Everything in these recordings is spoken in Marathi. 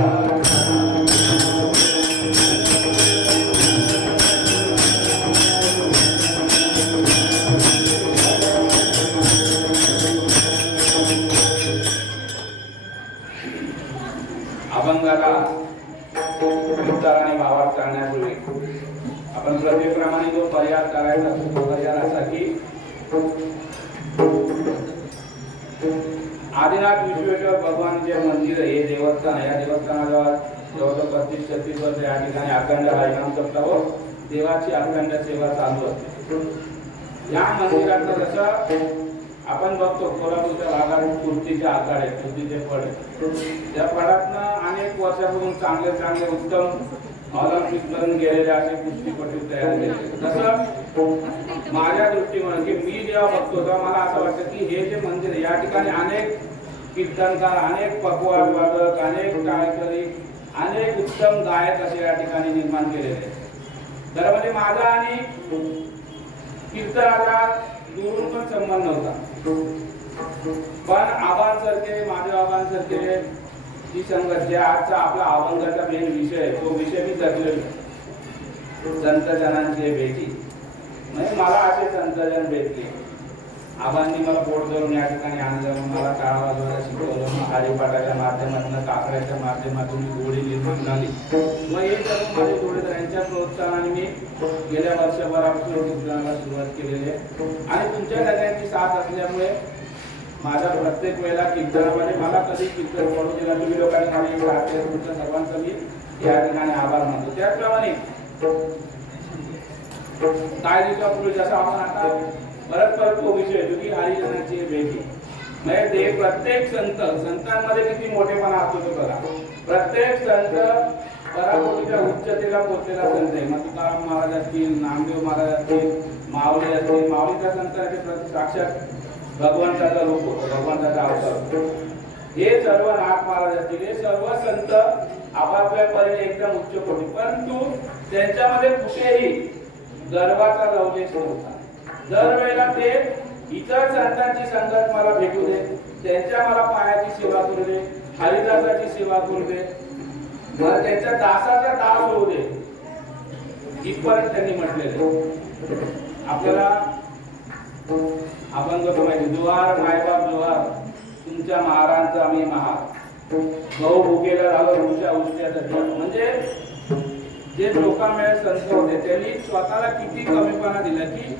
अभंगाला विचाराने भावार्थ करण्यापूर्वी आपण प्रथेप्रमाणे जो पर्याय करायचा असतो पर्याय असा की आदिनाथ विश्वेश्वर भगवान जे मंदिर आहे देवस्थान या देवस्थानाजवळ जवळजवळ 35-36 वर्ष या ठिकाणी अखंड हरिनाम सप्ताह व देवाची अखंड सेवा चालू असते। या मंदिराचं जसं आपण बघतो कोल्हापूरच्या भागात कुर्तीचे आखाडे कुर्तीचे फळ त्या फळातनं अनेक वर्षापासून चांगले चांगले उत्तम ऑलिम्पिक पर्यंत गेलेले असे कुस्तीपटू तयार केले। तसं माझ्या दृष्टीने की मी जेव्हा बघतो तेव्हा मला असं वाटतं की हे जे मंदिर या ठिकाणी अनेक कीर्तनकार अनेक पकवाद वादक अनेक टाळकरी अनेक उत्तम गायक असे या ठिकाणी निर्माण केलेले आहेत। तर म्हणजे माझा आणि कीर्तनाचा दुरून पण संबंध नव्हता, पण आबांसारखे माझ्या आबांसारखे जी संगत जे आजचा आपला अभंगाचा मेन विषय तो विषय मी जगलेलो संत जनांची भेटी म्हणजे मला असे संत जन भेटले आबांनी मला पोट धरून या ठिकाणी आणलं मला टाळा वाजवायला शिकवलं हरिपाठाच्या माध्यमातून काकड्याच्या माध्यमातून गोडी निर्माण झाली मग हे सर्व माझे जोडीदारांच्या प्रोत्साहनाने मी गेल्या वर्षभरापासून कीर्तनाला सुरुवात केलेली आहे आणि तुमच्या सगळ्यांची साथ असल्यामुळे माझा प्रत्येक वेळेला कीर्तनामध्ये मला कधी कीर्तन पडू दिला तुम्ही लोकांनी मला एक राहते तुमच्या सर्वांचा मी या ठिकाणी आभार मानतो। त्याचप्रमाणे काही दिवसापूर्वी जसं आपण आता परत तो विषय जो की हरिजनांची भेटी म्हणजे ते प्रत्येक संतांमध्ये किती मोठेपणा असतो तो बघा। प्रत्येक संत पराकोटीच्या उच्चतेला पोहोचलेला संत आहे। मग तुकाराम महाराज असतील नामदेव महाराज असतील माऊली असतील माऊलीच्या संतांचे प्रति साक्षात भगवंताचा रूप होतो भगवंताचा अवतार हे सर्व नाथ महाराज असतील हे सर्व संत आपापल्या परीने एकदम उच्च कोटी परंतु त्यांच्यामध्ये कुठेही गर्वाचा लवलेश नव्हता। दरवेळेला ते इतर संतांची संगत मला भेटू दे त्यांच्या मला पायाची सेवा करू दे हरिदासाची सेवा करू दे मला त्यांच्या दासाचा दास होऊ दे इथपर्यंत त्यांनी म्हटलेले। आपल्याला अभंग माहिती दुवार मायबाप दुवार तुमच्या महारांचा आम्ही महार गहू भुकेला झालं तुमच्या उष्ट्याचा म्हणजे जे लोकांमुळे संत होते त्यांनी स्वतःला किती कमीपणा दिला की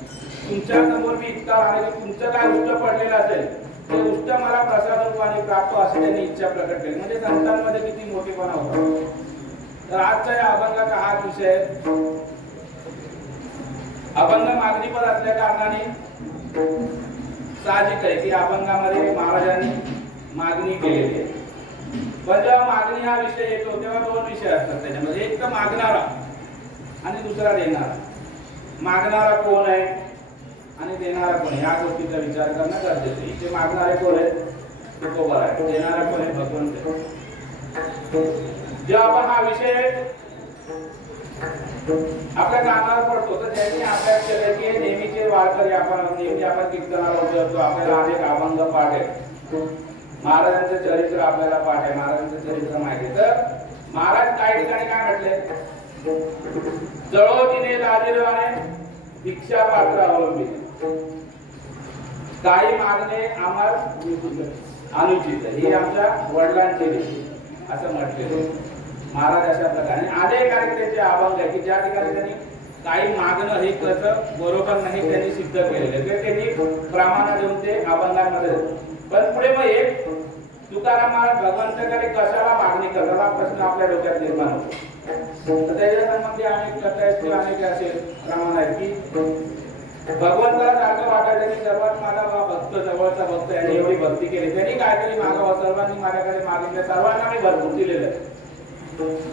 तुमच्या समोर मी इतका आहे की तुमचं काय उष्ट पडलेलं असेल ते उष्ट मला प्रसाद रूपाने प्राप्त असे त्यांनी इच्छा प्रकट केली म्हणजे संतांमध्ये किती मोठेपणा होता। तर आजच्या या अभंगाचा हा विषय अभंग मागणीपर असल्या कारणाने साहजिक आहे की अभंगामध्ये महाराजांनी मागणी केलेली आहे पण जेव्हा मागणी हा विषय येतो तेव्हा दोन विषय असतात त्याच्यामध्ये एक तर मागणारा आणि दुसरा देणारा। मागणारा कोण आहे आणि देणारा कोण आहे या गोष्टीचा विचार करणं गरजेचं आहे। इथे मागणारे कोण आहेत तुकोबा आहे देणारा कोण आहे भगवंत। जेव्हा आपण हा विषय आपल्या कानावर पडतो तर त्यांनी अभ्यास केला की नेहमीचे वारकरी आपण नेहमी आपण कीर्तनाला उतरतो आपल्याला अनेक अभंग पाठ आहे महाराजांचं चरित्र आपल्याला पाठ आहे महाराजांचं चरित्र माहिती आहे। तर महाराज काही ठिकाणी काय म्हटले जळोतीने दाजिरवाने भिक्षा पात्र अवलंबित काही मागणे आम्हाला अनुचित हे आमच्या वडिलांचे असं म्हटले महाराज अशा प्रकारे अनेक त्यांचे अभंग आहे की ज्या ठिकाणी त्यांनी काही मागणं हे कसं बरोबर नाही त्यांनी सिद्ध केलेलं ते त्यांनी प्रमाण देऊन ते अभंगांमध्ये पण पुढे मग एक तुकाराम महाराज भगवंताकडे कशाला मागणी करतात हा प्रश्न आपल्या डोक्यात निर्माण होतो। तर त्याच्या संबंधी अनेक कथा आहेत किंवा अनेक असे प्रमाण आहेत की भगवंताला सारखं वाटायचं की सर्वात माझा भक्त जवळचा भक्त यांनी एवढी भक्ती केली त्यांनी काहीतरी मागावं सर्वांनी माझ्याकडे मागितलं सर्वांना मी भरपूर दिलेलं आहे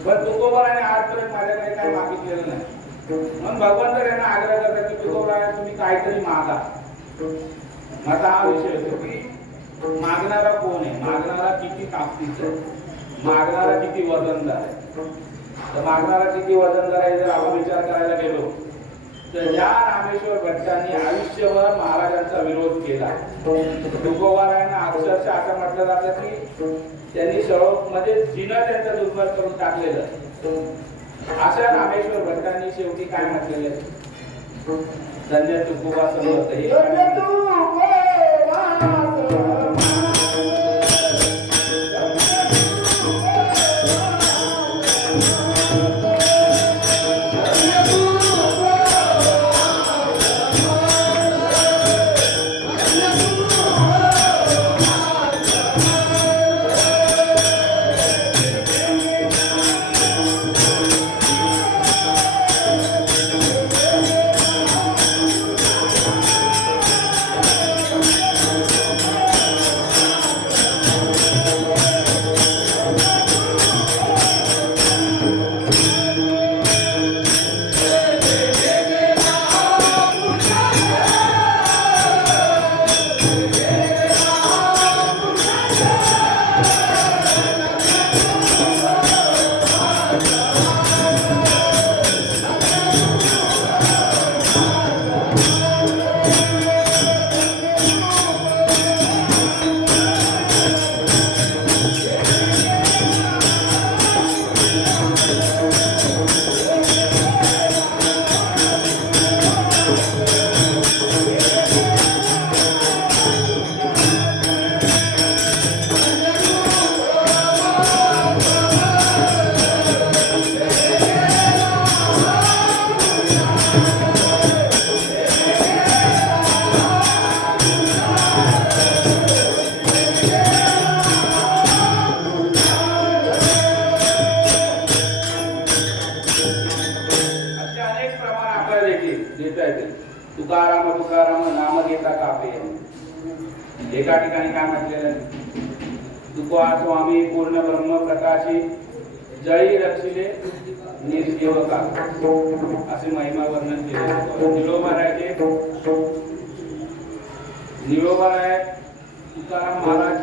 पण तुकोबाराने आजपर्यंत माझ्याकडे काही मागितलेलं नाही म्हणून भगवंत यांना आग्रह करतात की तुकोबारा तुम्ही काहीतरी मागा। माझा हा विषय होतो की मागणारा कोण आहे मागणारा किती ताकदीचा आहे मागणारा किती वजनदार आहे। तर मागणारा किती वजनदार आहे जर आपण विचार करायला गेलो तर ज्या रामेश्वर भट्टांनी आयुष्यभर महाराजांचा विरोध केला, तुकोबारायांना अक्षरशः असं म्हटलं जातं की त्यांनी म्हणजे जिनं त्यांचं दुर्बल करून टाकलेलं. अशा रामेश्वर भट्टांनी शेवटी काय म्हटलेलं आहे, धन्य तुकोबा समर्थ हे तुकाराम तुकाराम नाम घेता कापे. एका ठिकाणी काय म्हटलेलं, तुका स्वामी पूर्ण ब्रह्म प्रकाशी जळी रक्षिले निर्जीवका, असे महिमा वर्णन केले. निळोबारायचे निळोबाराय तुकाराम महाराज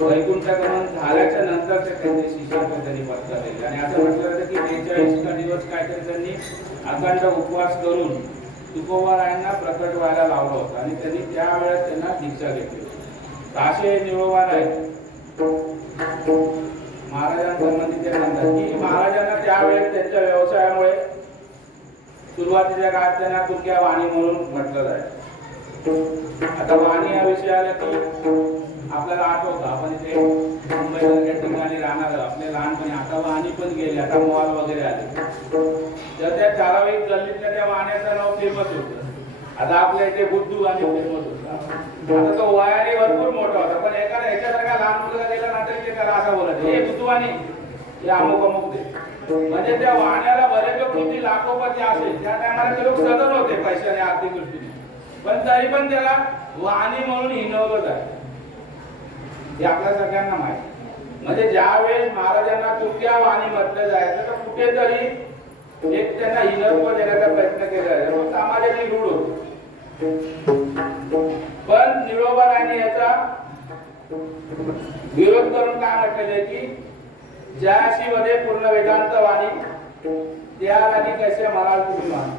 वैकुंठगमन झाल्याच्या नंतर त्यांचे शिष्य त्यांनी पत्करले आणि असं म्हटलं जातं की 43 दिवस काहीतरी त्यांनी अखंड उपवास करून तुकोबारायांना प्रकट व्हायला लावलं होतं आणि त्यांनी त्यावेळेस त्यांना दीक्षा घेतली. असे निळोबाराय महाराजांसंबंधी ते म्हणतात की महाराजांना त्यावेळेस त्यांच्या व्यवसायामुळे सुरुवातीच्या काळात त्यांना कुठल्या वाणी म्हणून म्हटलं जायचं. आता वाणी या विषयाला की आपल्याला आठवतं, आपण इथे मुंबईसारख्या ठिकाणी राहणार आपले लहानपणी, आता वाणी पण गेली, आता मॉल वगैरे आले, तर त्या ठराविक गल्लीतल्या त्या वाण्याचं नाव फेमस होतं. आता आपल्या इथे बुद्धू आणि फेमस होता. आता तो वयाने भरपूर मोठा होता, पण एखादा ह्याच्यासारखा लहान मुलगा गेला ना तरी ते त्याला असं बोलायचं, हे बुद्धू वाणी, हे अमुक अमुक दे. म्हणजे त्या वाण्याला बरेच लोक किती लाखोपती असेल, त्या टायमाला ते लोक सदन होते पैशाने आर्थिक दृष्टीने, पण तरी पण त्याला वाणी म्हणून हिनवलं जातं. हे आपल्या सगळ्यांना माहिती. म्हणजे ज्यावेळेस महाराजांना तुमच्या वाणी म्हटलं जायचं तर कुठेतरी एक त्यांना हिनत्व देण्याचा प्रयत्न केला जायचा, मग समाजाची रूढ होती. पण निळोबारायांनी याचा विरोध करून काय म्हटलेलं की ज्याशी मध्ये पूर्ण वेदांत वाणी त्या आणि कसे म्हणाल तुम्ही वाणी,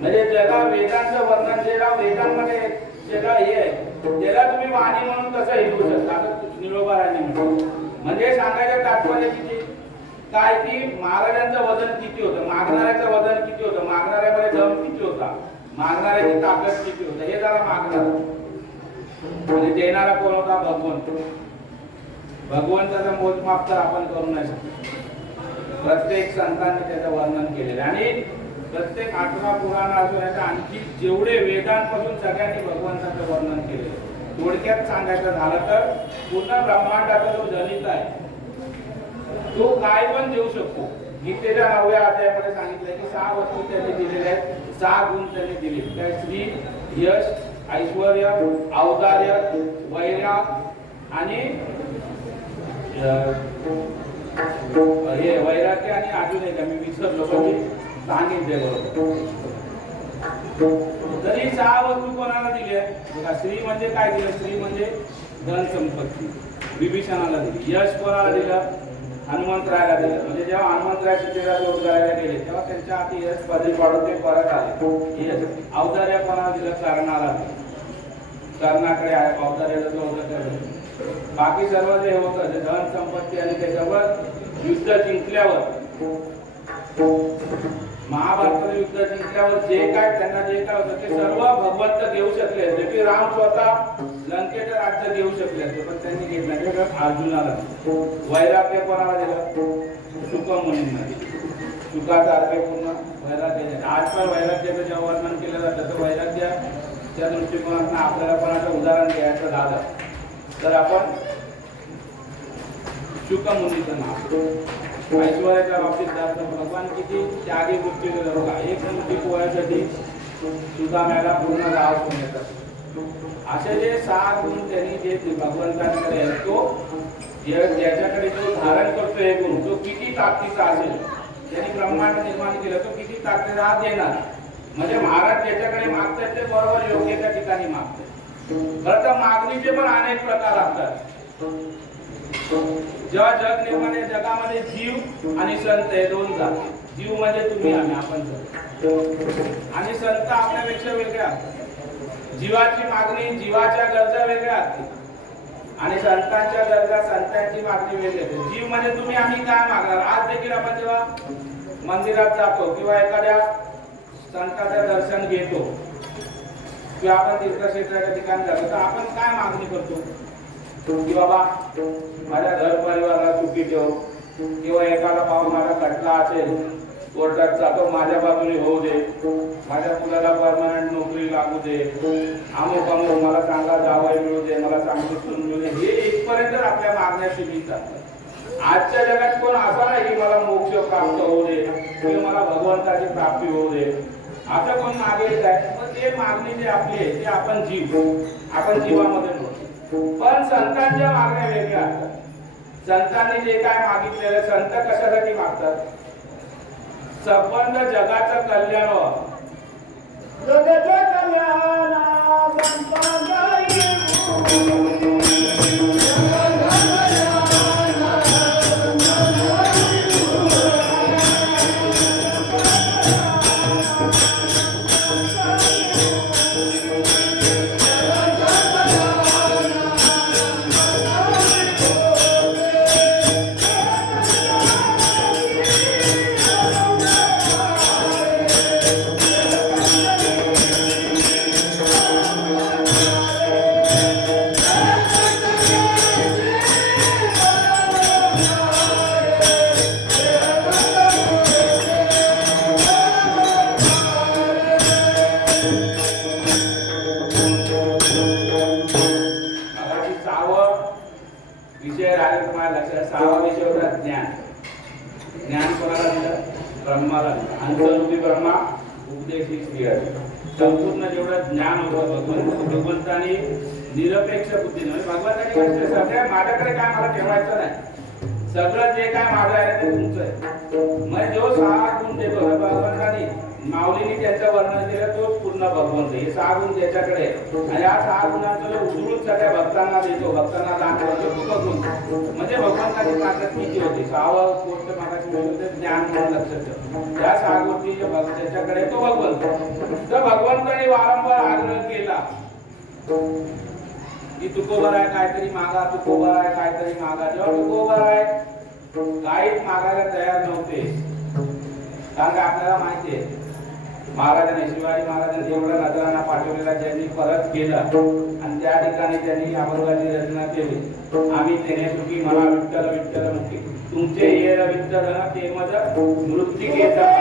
म्हणजे ज्याला वेदांचं वर्णन, ज्याला वेदांमध्ये ज्याला हे आहे त्याला तुम्ही वाणी म्हणून कसं हिंदू शकता, निळोबारायांनी म्हटलं. म्हणजे सांगायचं तात्पर्य किती काय की महाराजांचं वजन किती होतं, मागणाऱ्याचं वजन किती होतं, मागणाऱ्यामध्ये दम किती होता, मागणाऱ्याची ताकद किती होतं, हे जरा मागणार. म्हणजे देणारा कोण होता, भगवंत. भगवंताचं मोजमाप तर आपण करू नाही शकतो. प्रत्येक संतांनी त्याचं वर्णन केलेलं आणि प्रत्येक 8वा पुराण असून याचा आणखी जेवढे वेदांपासून सगळ्यांनी भगवंताचं वर्णन केले. थोडक्यात सांगायचं झालं तर पूर्ण ब्रह्मांडाचा जो जनित आहे तो काय पण देऊ शकतो. गीतेच्या 9व्या अध्यायामध्ये सांगितलंय की 6 वस्तू त्यांनी दिलेल्या आहेत, 6 गुण त्यांनी दिले. काय श्री, यश, ऐश्वर्य, औदार्य, वैराग आणि हे वैराग्य आणि अजून एक मी विसरलो पण सांगितले बरोबर. तरी 6 वस्तू कोणाला दिल्या बघा. श्री म्हणजे काय दिलं, श्री म्हणजे धन संपत्ती विभीषणाला दिली. यश कोणाला दिलं, हनुमंतरायाला दिलं. म्हणजे जेव्हा हनुमंतराय सीतेचा शोध करायला गेले तेव्हा त्यांच्या हाती यश पदरी पाडून ते परत आले. यश अवतार्य कोणाला दिलं? कर्णाला दिलं. कर्णाकडे अवतार्याला तो होतं. बाकी सर्व जे होतं जे धन संपत्ती आणि ते सगळं युद्ध जिंकल्यावर, महाभारताचं युद्ध जिंकल्यावर जे काय त्यांना जे काय होतं ते सर्व भगवंत घेऊ शकले असते की राम स्वतः लंकेचं राज्य घेऊ शकले असते, पण त्यांनी घेतलं नाही. अर्जुनाला वैराग्य कोणाला दिलं? शुक मुनींना. शुकाचा अर्थ पूर्ण वैराग्य. आज पण वैराग्याचं जेव्हा वर्णन केलं जातं तर वैराग्याच्या दृष्टिकोनातून आपल्याला पण असं उदाहरण द्यायचं झालं तर आपण शुक मुनीचं नाव. ऐश्वर्याच्या बाबतीत जास्त भगवान किती त्यागी गोष्टी करत बघा. एक मुठी पोळ्यासाठी सुदाम्याला पूर्ण गाव घेऊन येतात. असे जे 6 गुण त्यांनी जे भगवंतांकडे तो ज्याच्याकडे तो धारण करतो हे गुण तो किती ताकदीचा असेल, ज्यांनी ब्रह्मांड निर्माण केलं तो किती ताकदीचा हात देणार. म्हणजे महाराज ज्याच्याकडे मागतात ते बरोबर योग्य त्या ठिकाणी मागतात. खरं तर मागणीचे पण अनेक प्रकार असतात. जेव्हा जग निर्माण आहे जगामध्ये जीव आणि संत हे दोन जाती. जीव म्हणजे तुम्ही आम्ही आपण आणि संत आपल्यापेक्षा वेगळे असतात. जीवाची मागणी जीवाच्या गरजा वेगळ्या असतील आणि संतांच्या गरजा संतांची मागणी वेगळी असते. जीव म्हणजे तुम्ही आम्ही काय मागणार. आज देखील आपण जेव्हा मंदिरात जातो किंवा एखाद्या संतांचं दर्शन घेतो किंवा आपण तीर्थक्षेत्राच्या ठिकाणी जातो तर आपण काय मागणी करतो की बाबा माझ्या घर परिवाराला सुखी ठेव, किंवा एखादा भाव मला खटला असेल कोर्टात जातो माझ्या बाजूने होऊ दे, माझ्या मुलाला परमनंट नोकरी लागू दे, अमुक अमुक मला चांगला जावई मिळू दे, मला चांगली सून मिळू दे. हे इथपर्यंत आपल्या मागण्या सीमित असतात. आजच्या जगात कोण असा नाही की मला मोक्ष प्राप्त होऊ दे किंवा मला भगवंताची प्राप्ती होऊ दे असं कोण मागेल काय. पण ते मागणी जे आपली आहे ते आपण जीवामध्ये नव्हतो. पण संतांच्या मागण्या वेगळ्या असतात. संतांनी जे काय मागितलेलं संत कशासाठी मागतात? संबंध जगाचं कल्याण व्हावं. विषय राहिले तुम्हाला लक्षात. 6वा विषय होता ज्ञान. ज्ञान कोणाला दिलं? ब्रह्माला दिलं. अंतरूपी ब्रह्मा उपदेशी श्रीहरी. संपूर्ण जेवढं ज्ञान होतं भगवंतानी निरपेक्ष बुद्धीने म्हणजे भगवंतानी सगळ्या माझ्याकडे काय मला ठेवायचं नाही, सगळं जे काय माझं आहे ते तुमचं आहे. म्हणजे जो 6 गुण देतो भगवंतानी माऊलीने त्याचं वर्णन केलं तोच पूर्ण भगवंत. हे 6 गुण त्याच्याकडे आणि या 6 गुणांचं उजळून सगळ्या भक्तांना देतो, भक्तांना दान करतो. गुण म्हणजे भगवंताची ताकद किती होती. 6वा गोष्ट मागायची ज्ञान म्हणून लक्षात ठेव. या 6 गोष्टी जे त्याच्याकडे तो भगवंत. तर भगवंताने वारंवार आग्रह केला की तुकोबर आहे काहीतरी मागा, तुकोबर आहे काहीतरी मागा. जेव्हा तुकोबर आहे काहीच मागायला तयार नव्हते. कारण का आपल्याला माहिती आहे महाराजांनी शिवाजी महाराजांनी एवढ्या नजरांना पाठवलेला ज्यांनी परत केलं आणि त्या ठिकाणी त्यांनी अभंगाची रचना केली. आम्ही तेने सुखी मला विठ्ठल विठ्ठल मुखी तुमचे येर विठ्ठल ते मज मृत्तिकेचा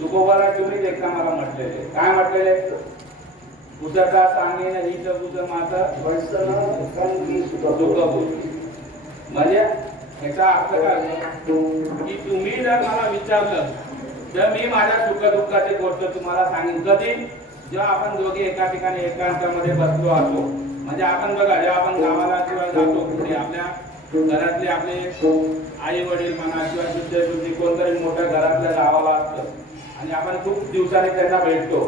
तुकोबाला तुम्ही देखता मला म्हटलेले काय म्हटलेले उदरता सांगेन हित बुध माता सुखभूत म्हणजे याचा अर्थ काय की तुम्ही जर मला विचारलं तर मी माझ्या सुखदुःखाची गोष्ट तुम्हाला सांगेन कधी जेव्हा आपण दोघे एका ठिकाणी एकांतामध्ये बसलो असतो म्हणजे आपण बघा जेव्हा आपण गावाला किंवा जातो कुठे आपल्या घरातले आपले आई वडील म्हणा किंवा शुद्धी कोणतरी मोठ्या घरातल्या गावाला असतं आणि आपण खूप दिवसांनी त्यांना भेटतो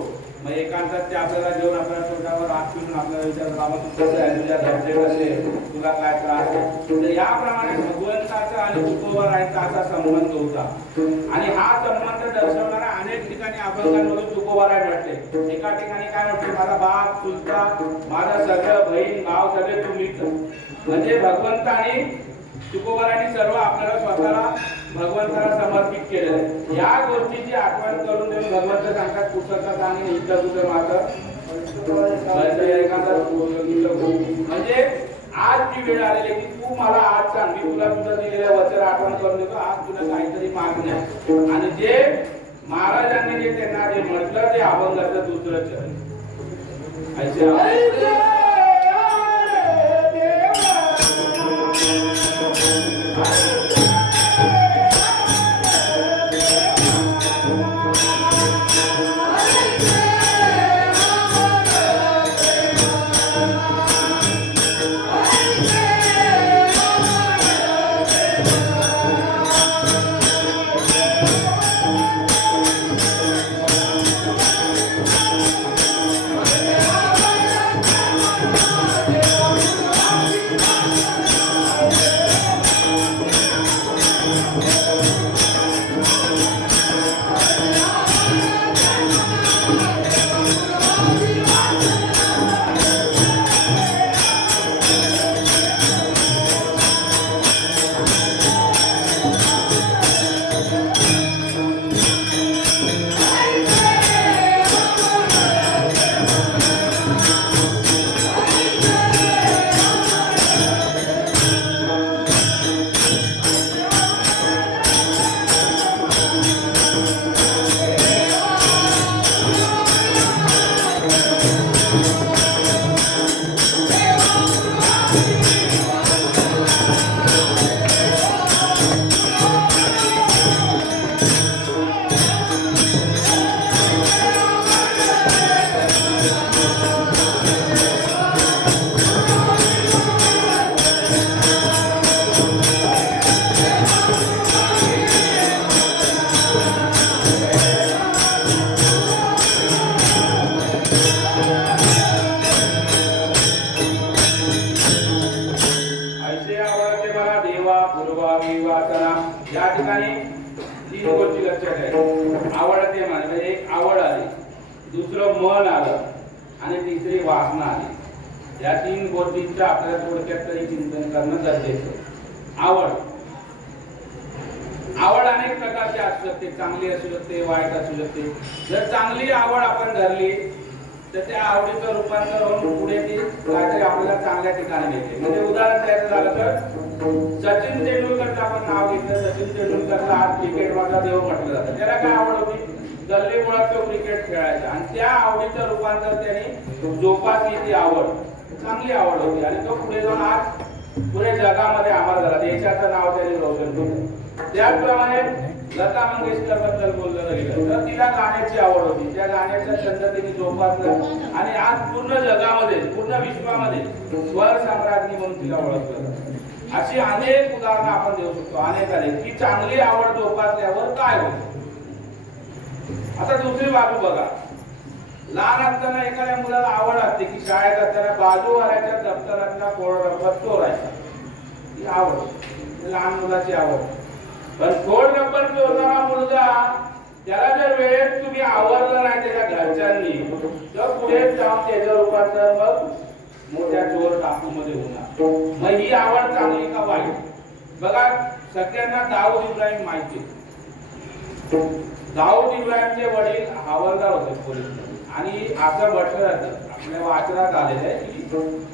मग एकांतात ते आपल्याला जेवण आपल्याला तोंडावर हात फिरून आपल्याला विचारतात बाबा तू कसं आहे तुझ्या घरचे कसे तुला काय त्रास आहे याप्रमाणे भगवंताचा आणि तुकोबारायांचा असा संबंध होता आणि हा संबंध दर्शवणारा अनेक ठिकाणी अभंगांमधून तुकोबाराय म्हटले एका ठिकाणी काय म्हटले माझा बाप चुलता माझा सगळं बहीण भाव सगळे तुम्हीच म्हणजे भगवंताने तुकोबारायांनी सर्व आपल्याला स्वतःला भगवंताला समर्पित केलेलं या गोष्टीची आठवण करून देऊन भगवंत सांगतात पुस्तकात सांगेन इथं तुझं मात्र म्हणजे आज ती वेळ आलेली की तू मला आज सांग मी तुला तुझं दिलेलं वचन आठवण करून देतो आज तुला काहीतरी मागण्या आणि जे महाराजांनी जे त्यांना जे म्हटलं ते अभंगाचं दुसरं चरण या ठिकाणी तीन गोष्टी लक्षात घ्यायच्या आवडते म्हणजे एक आवड आली दुसरं मन आलं आणि तिसरी वासना आली या तीन गोष्टींचं आपल्याला थोडक्यात तरी चिंतन करणं गरजेचं आवड अनेक प्रकारची असू शकते चांगली असू शकते वाईट असू शकते जर चांगली आवड आपण धरली तर त्या आवडीचं रूपांतर होऊन पुढे ती काहीतरी आपल्याला चांगल्या ठिकाणी नेते म्हणजे उदाहरण द्यायचं झालं तर सचिन तेंडुलकरचं आपण नाव घेतलं सचिन तेंडुलकरला आज क्रिकेट मधला देव म्हटलं जातं त्याला काय आवड होती गल्ली मुळात तो क्रिकेट खेळायचा आणि त्या आवडीचं रूपांतर त्यांनी जोपासली ती आवड चांगली आवड होती आणि तो पुढे जाऊन आज पुढे जगामध्ये अमर झाला देशाचं नाव त्यांनी रोशन केलं त्याचप्रमाणे लता मंगेशकर बद्दल बोललं गेलं तर तिला गाण्याची आवड होती त्या गाण्याच्या छंद तिने जोपासलं आणि आज पूर्ण जगामध्ये पूर्ण विश्वामध्ये स्वर सम्राज्ञी म्हणून तिला ओळखलं अशी अनेक उदाहरणं आपण देऊ शकतो अनेक ती चांगली आवड जोपासल्यावर काय होतं आता दुसरी बाजू बघा लहान असताना एखाद्या मुलाला आवड असते की शाळेत असताना बाजूवाल्याच्या दप्तरातला खोड रबर चोरायचा ही आवड लहान मुलाची आवड पण खोड रबर चोरणारा मुलगा त्याला जर वेळेत तुम्ही आवडलं नाही त्याच्या घरच्यांनी तर पुढे जाऊन त्याच्या रूपांतर मग मोठ्या चोर टाकू मध्ये होणार मग ही आवड चांगली का वाईट बघा सगळ्यांना दाऊद इब्राहिम माहिती दाऊद इब्राहिमचे वडील हवालदार होते पोलीस आणि असं म्हटलं जातं आपल्या वाचनात आलेलं आहे की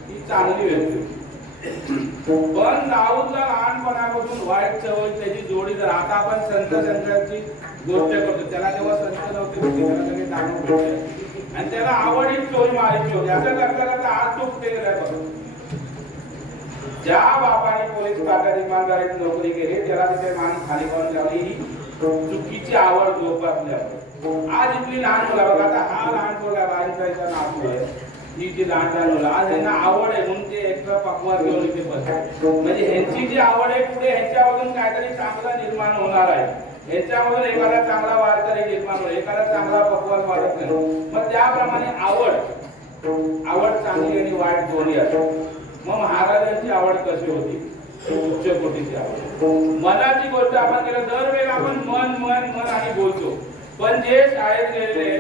ती चांगली व्यक्ती पण दाऊदला लहानपणापासून वाईट सवय त्याची जोडी जर आता आपण संतांची गोष्ट करतो. त्याला जेव्हा संत नव्हते त्याला सगळे दाखवून भेटले आणि त्याला आवड ही चोरी मारायची होती. असं करता करता आज तो कुठे गेलाय बघ. ज्या बापाने पोलीस खात्यात इमानदारीत नोकरी केली त्याला तिथे मान खाली करून लावली ही चुकीची आवड जोपासल्यामुळे. आज इथली लहान मुलं बघा, आता हा लहान मुलगा बाईंचा नातू आहे, ही जी लहान मुलं आज यांना आवड आहे म्हणून ते एक्स्ट्रा पकवान घेऊन इथे बसतात. म्हणजे ह्यांची जी आवड आहे पुढे ह्यांच्यामधून काहीतरी चांगलं निर्माण होणार आहे. ह्यांच्यामधून एखादा चांगला वारकरी निर्माण होईल, एखादा चांगला पकवान वाढत नाही. मग त्याप्रमाणे आवड चांगली आणि वाईट दोन्ही असते. मग महाराजांची आवड कशी होती? उच्च कोटीची आवड. मनाची गोष्ट आपण केलं दरवेळेला आपण मन मन मन आणि बोलतो. पण जे शाळेत गेलेले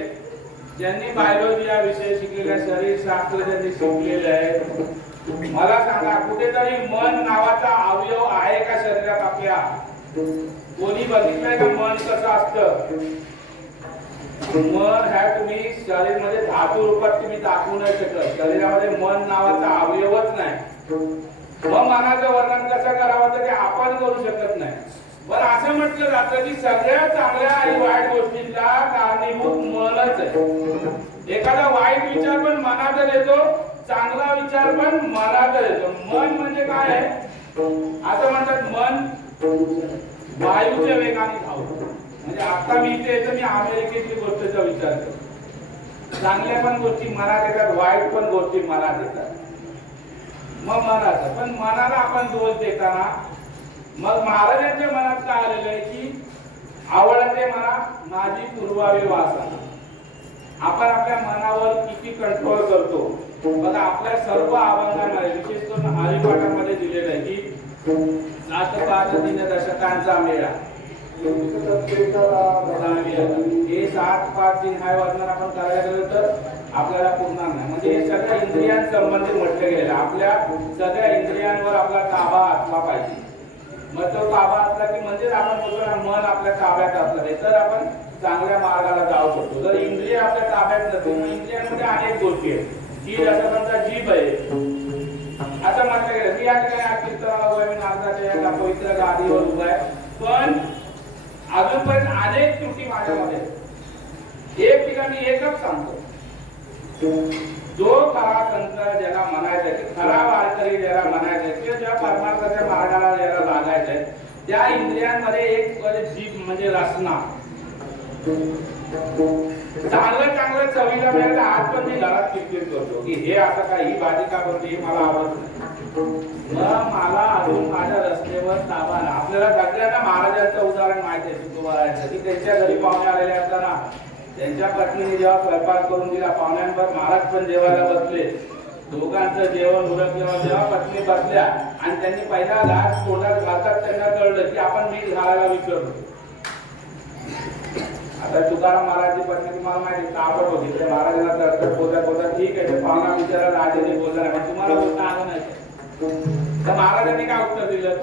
ज्यांनी बायोलॉजी या विषय शिकलेले, शरीरशास्त्र ज्यांनी शिकलेले आहे, मला सांगा कुठेतरी मन नावाचा अवयव आहे का शरीरात आपल्या? कोणी बघितलंय का मन कसं असतं? मन ह्या तुम्ही शरीरामध्ये धातू रूपात तुम्ही दाखवू नाही शकत. शरीरामध्ये मन नावाचा अवयवच नाही. मग मनाचं वर्णन कसं करावं तर ते आपण करू शकत नाही. पण असं म्हटलं जातं की सगळ्या चांगल्या आणि वाईट गोष्टींना कारणीभूत मनच आहे. एखादा वाईट विचार पण मनातच येतो, चांगला विचार पण मनातच येतो. मन म्हणजे काय आहे? असं म्हणतात मन वायूच्या वेगाने धावतो. म्हणजे आता मी इथे येतो, मी अमेरिकेतली गोष्टीचा विचार करतो. चांगल्या पण गोष्टी मनात येतात, वाईट पण गोष्टी मनात येतात. मग मनाचं पण मनाला आपण दोष देताना मग महाराजांच्या मनात काय आलेलं आहे की आवडते मला माझी पूर्वावी वासना. आपण आपल्या मनावर किती कंट्रोल करतो बघा. आपल्या सर्व अभंगांमध्ये विशेष करून हरिपाठामध्ये दिलेलं आहे की 7-5 दिन दशकांचा मेळा. हे 7-5 दिन हाय वर्णन आपण करायला गेलो तर आपल्याला पुरणार नाही. म्हणजे हे सगळ्या इंद्रियांसंबंधित म्हटलं गेलेलं. आपल्या सगळ्या इंद्रियांवर आपला ताबा असला पाहिजे. मग तो ताबा असला की म्हणजे आपण बोलतो ना मन आपल्या ताब्यात असलं तर आपण चांगल्या मार्गाला जाऊ शकतो. जर इंद्रिय आपल्या ताब्यात नसतील, इंद्रियांमध्ये अनेक गोष्टी आहेत की असं समजा जीभ आहे असं म्हटलं गेलं. मी या ठिकाणी आज कीर्तनाला उभा आहे, मी नारदाच्या या पवित्र गादीवर उभा आहे, पण अजूनपर्यंत अनेक त्रुटी माझ्यामध्ये. एक ठिकाणी एकच सांगतो, जो खरा संत ज्याला म्हणायचं की खरा वारकरी ज्याला म्हणायचं किंवा ज्या परमार्थाच्या मार्गाला ज्याला लागायचंय त्या इंद्रियांमध्ये एक जीभ म्हणजे रसना. चांगलं चवीला मिळालं आज पण मी घरात किरकिर करतो की हे असं काय, ही भाजी का करते, हे मला आवडत नाही. मग मला अजून माझ्या रस्त्यावर ताबा ना. आपल्याला सगळ्यांना महाराजांचं उदाहरण माहिती आहे तुकोबारायांचं की त्यांच्या घरी पाहुणे आलेले असताना त्यांच्या पत्नीने जेव्हा स्वयंपाक करून दिला, पाहुण्यांवर महाराज पण जेवायला बसले, दोघांचं जेवण उरकल्यावर जेव्हा पत्नी बसल्या आणि त्यांनी पहिला घास तोंडात घालतात त्यांना कळलं की आपण मीठ घालायला विसरलो. आता तुकाराम महाराजची पत्नी तुम्हाला माहिती तापट होती, त्या महाराजांना तडतड बोलता ठीक आहे पाहुणा विचारायला आधी बोलला नाही, पण तुम्हाला बोलता आलं नाही. तर महाराजांनी काय उत्तर दिलं?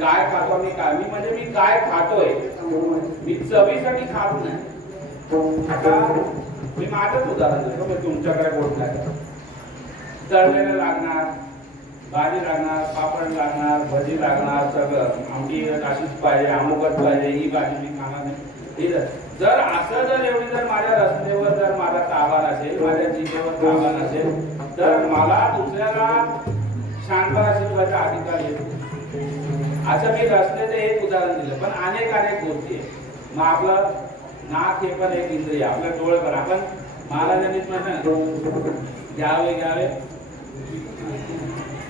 काय खातो मी काय मी म्हणजे मी काय खातोय मी चवीसाठी खात नाही. आता मी माझंच उदाहरण देतो, मी तुमच्याकडे बोलणार. तळलेलं लागणार, भाजी लागणार, पापड लागणार, भजी लागणार, सगळं आमची अशीच पाहिजे, अमुकच पाहिजे, ही भाजी मी खाणार नाही. जर असं जर एवढी जर माझ्या रस्त्यावर जर माझा ताबा नसेल, माझ्या जिभेवर ताबा नसेल तर मला दुसऱ्याला शांतपणा शिकवायचा अधिकार येतो. असं मी रस्त्याचं एक उदाहरण दिलं, पण अनेक गोष्टी आहेत. मग आपलं नाक हे पण एक इंद्रिय, आपलं डोळे पण. आपण महाराजांनीच म्हटलं घ्यावे घ्यावे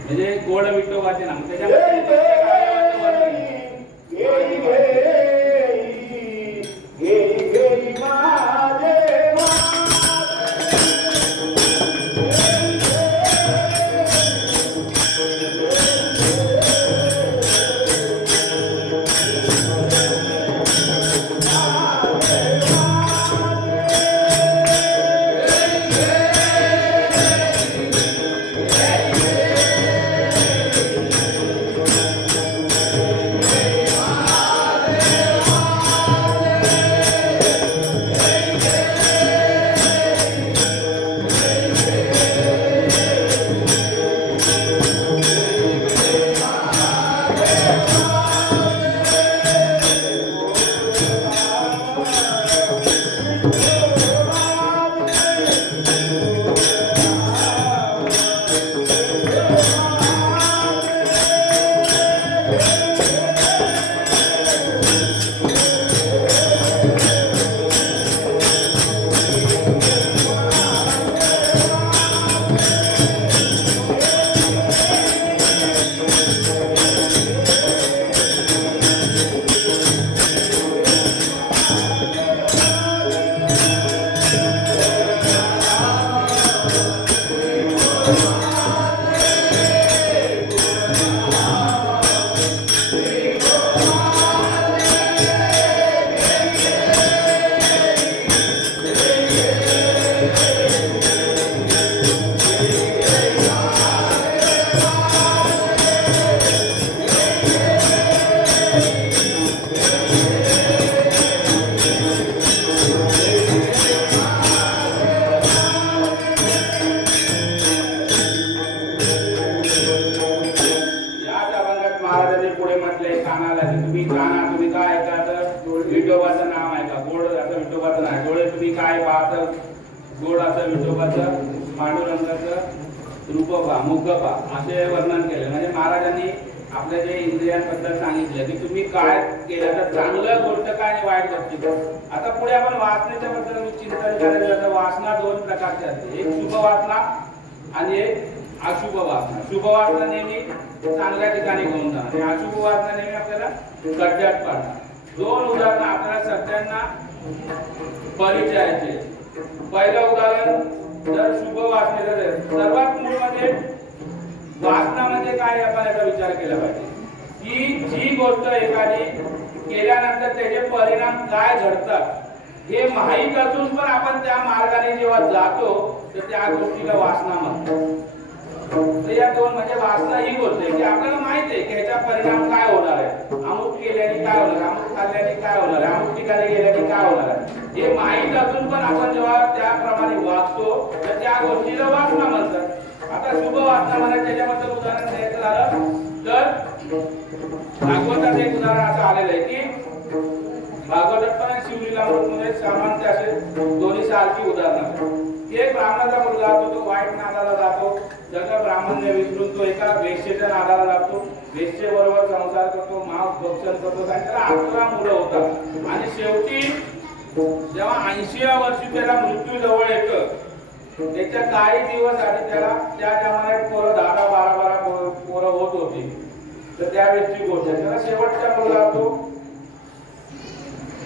म्हणजे गोड विठोबाचे नाम त्याच्यामध्ये गेली गेली गोड असं विठोबाचं पांडुरंगाचं रूपपा मुखपा असे वर्णन केले. म्हणजे महाराजांनी आपल्या जे इंद्रियांबद्दल सांगितलं की तुम्ही काय केलं तर चांगलं गोष्ट काय आणि वाईट गोष्टी. आता पुढे आपण वासनेच्या बद्दल चिंतन करायचं तर वासना दोन प्रकारची असते, एक शुभ वासना आणि एक अशुभ वासना. शुभ वासना नेहमी चांगल्या ठिकाणी घेऊन जाणार आणि अशुभ वासना नेहमी आपल्याला खड्ड्यात पाडणार. दोन उदाहरणं आपल्याला सगळ्यांना परिचयाचे. पहिलं उदाहरण जर शुभ वासनेचं, सर्वात मूळ म्हणजे वासना म्हणजे काय आपण याचा विचार केला पाहिजे की जी गोष्ट एखादी केल्यानंतर त्याचे परिणाम काय घडतात हे माहीत असून पण आपण त्या मार्गाने जेव्हा जातो तर त्या गोष्टीला वासना म्हणतात. तर या दोन म्हणजे वासना ही गोष्ट आहे की आपल्याला माहित आहे की ह्याचा परिणाम काय होणार आहे, अमुक केल्याने काय होणार, अमुक खाल्ल्याने काय होणार आहे, अमुक ठिकाणी गेल्याने काय होणार आहे हे माहीत असून पण आपण जेव्हा त्याप्रमाणे वागतो तर त्या गोष्टीला वासना म्हणतात. आता शुभ वासना म्हणजे त्याच्याबद्दल उदाहरण द्यायचं झालं तर भागवतात एक उदाहरण असं आलेलं आहे की भागवतात पण शिवलीला म्हणजे सामान्य असे दोन्ही सारखी उदाहरणं आहेत. एक ब्राह्मणाचा मुलगा असतो, तो वाईट नादाला जातो, सगळं ब्राह्मण्य विसरून तो एका वेश्येच्या नादाला लागतो, वेश्येबरोबर संसार करतो, मांस भक्षण करतो आणि त्याला 11 मुलं होतात आणि शेवटी जेव्हा 80व्या वर्षी त्याला मृत्यू जवळ येतं त्याच्या काही दिवस आधी त्याला त्या जमान्यात पोरं 10-12 पोरं होत होती. तर त्यावेळेची गोष्ट आहे. त्याला शेवटचा मुलगा असतो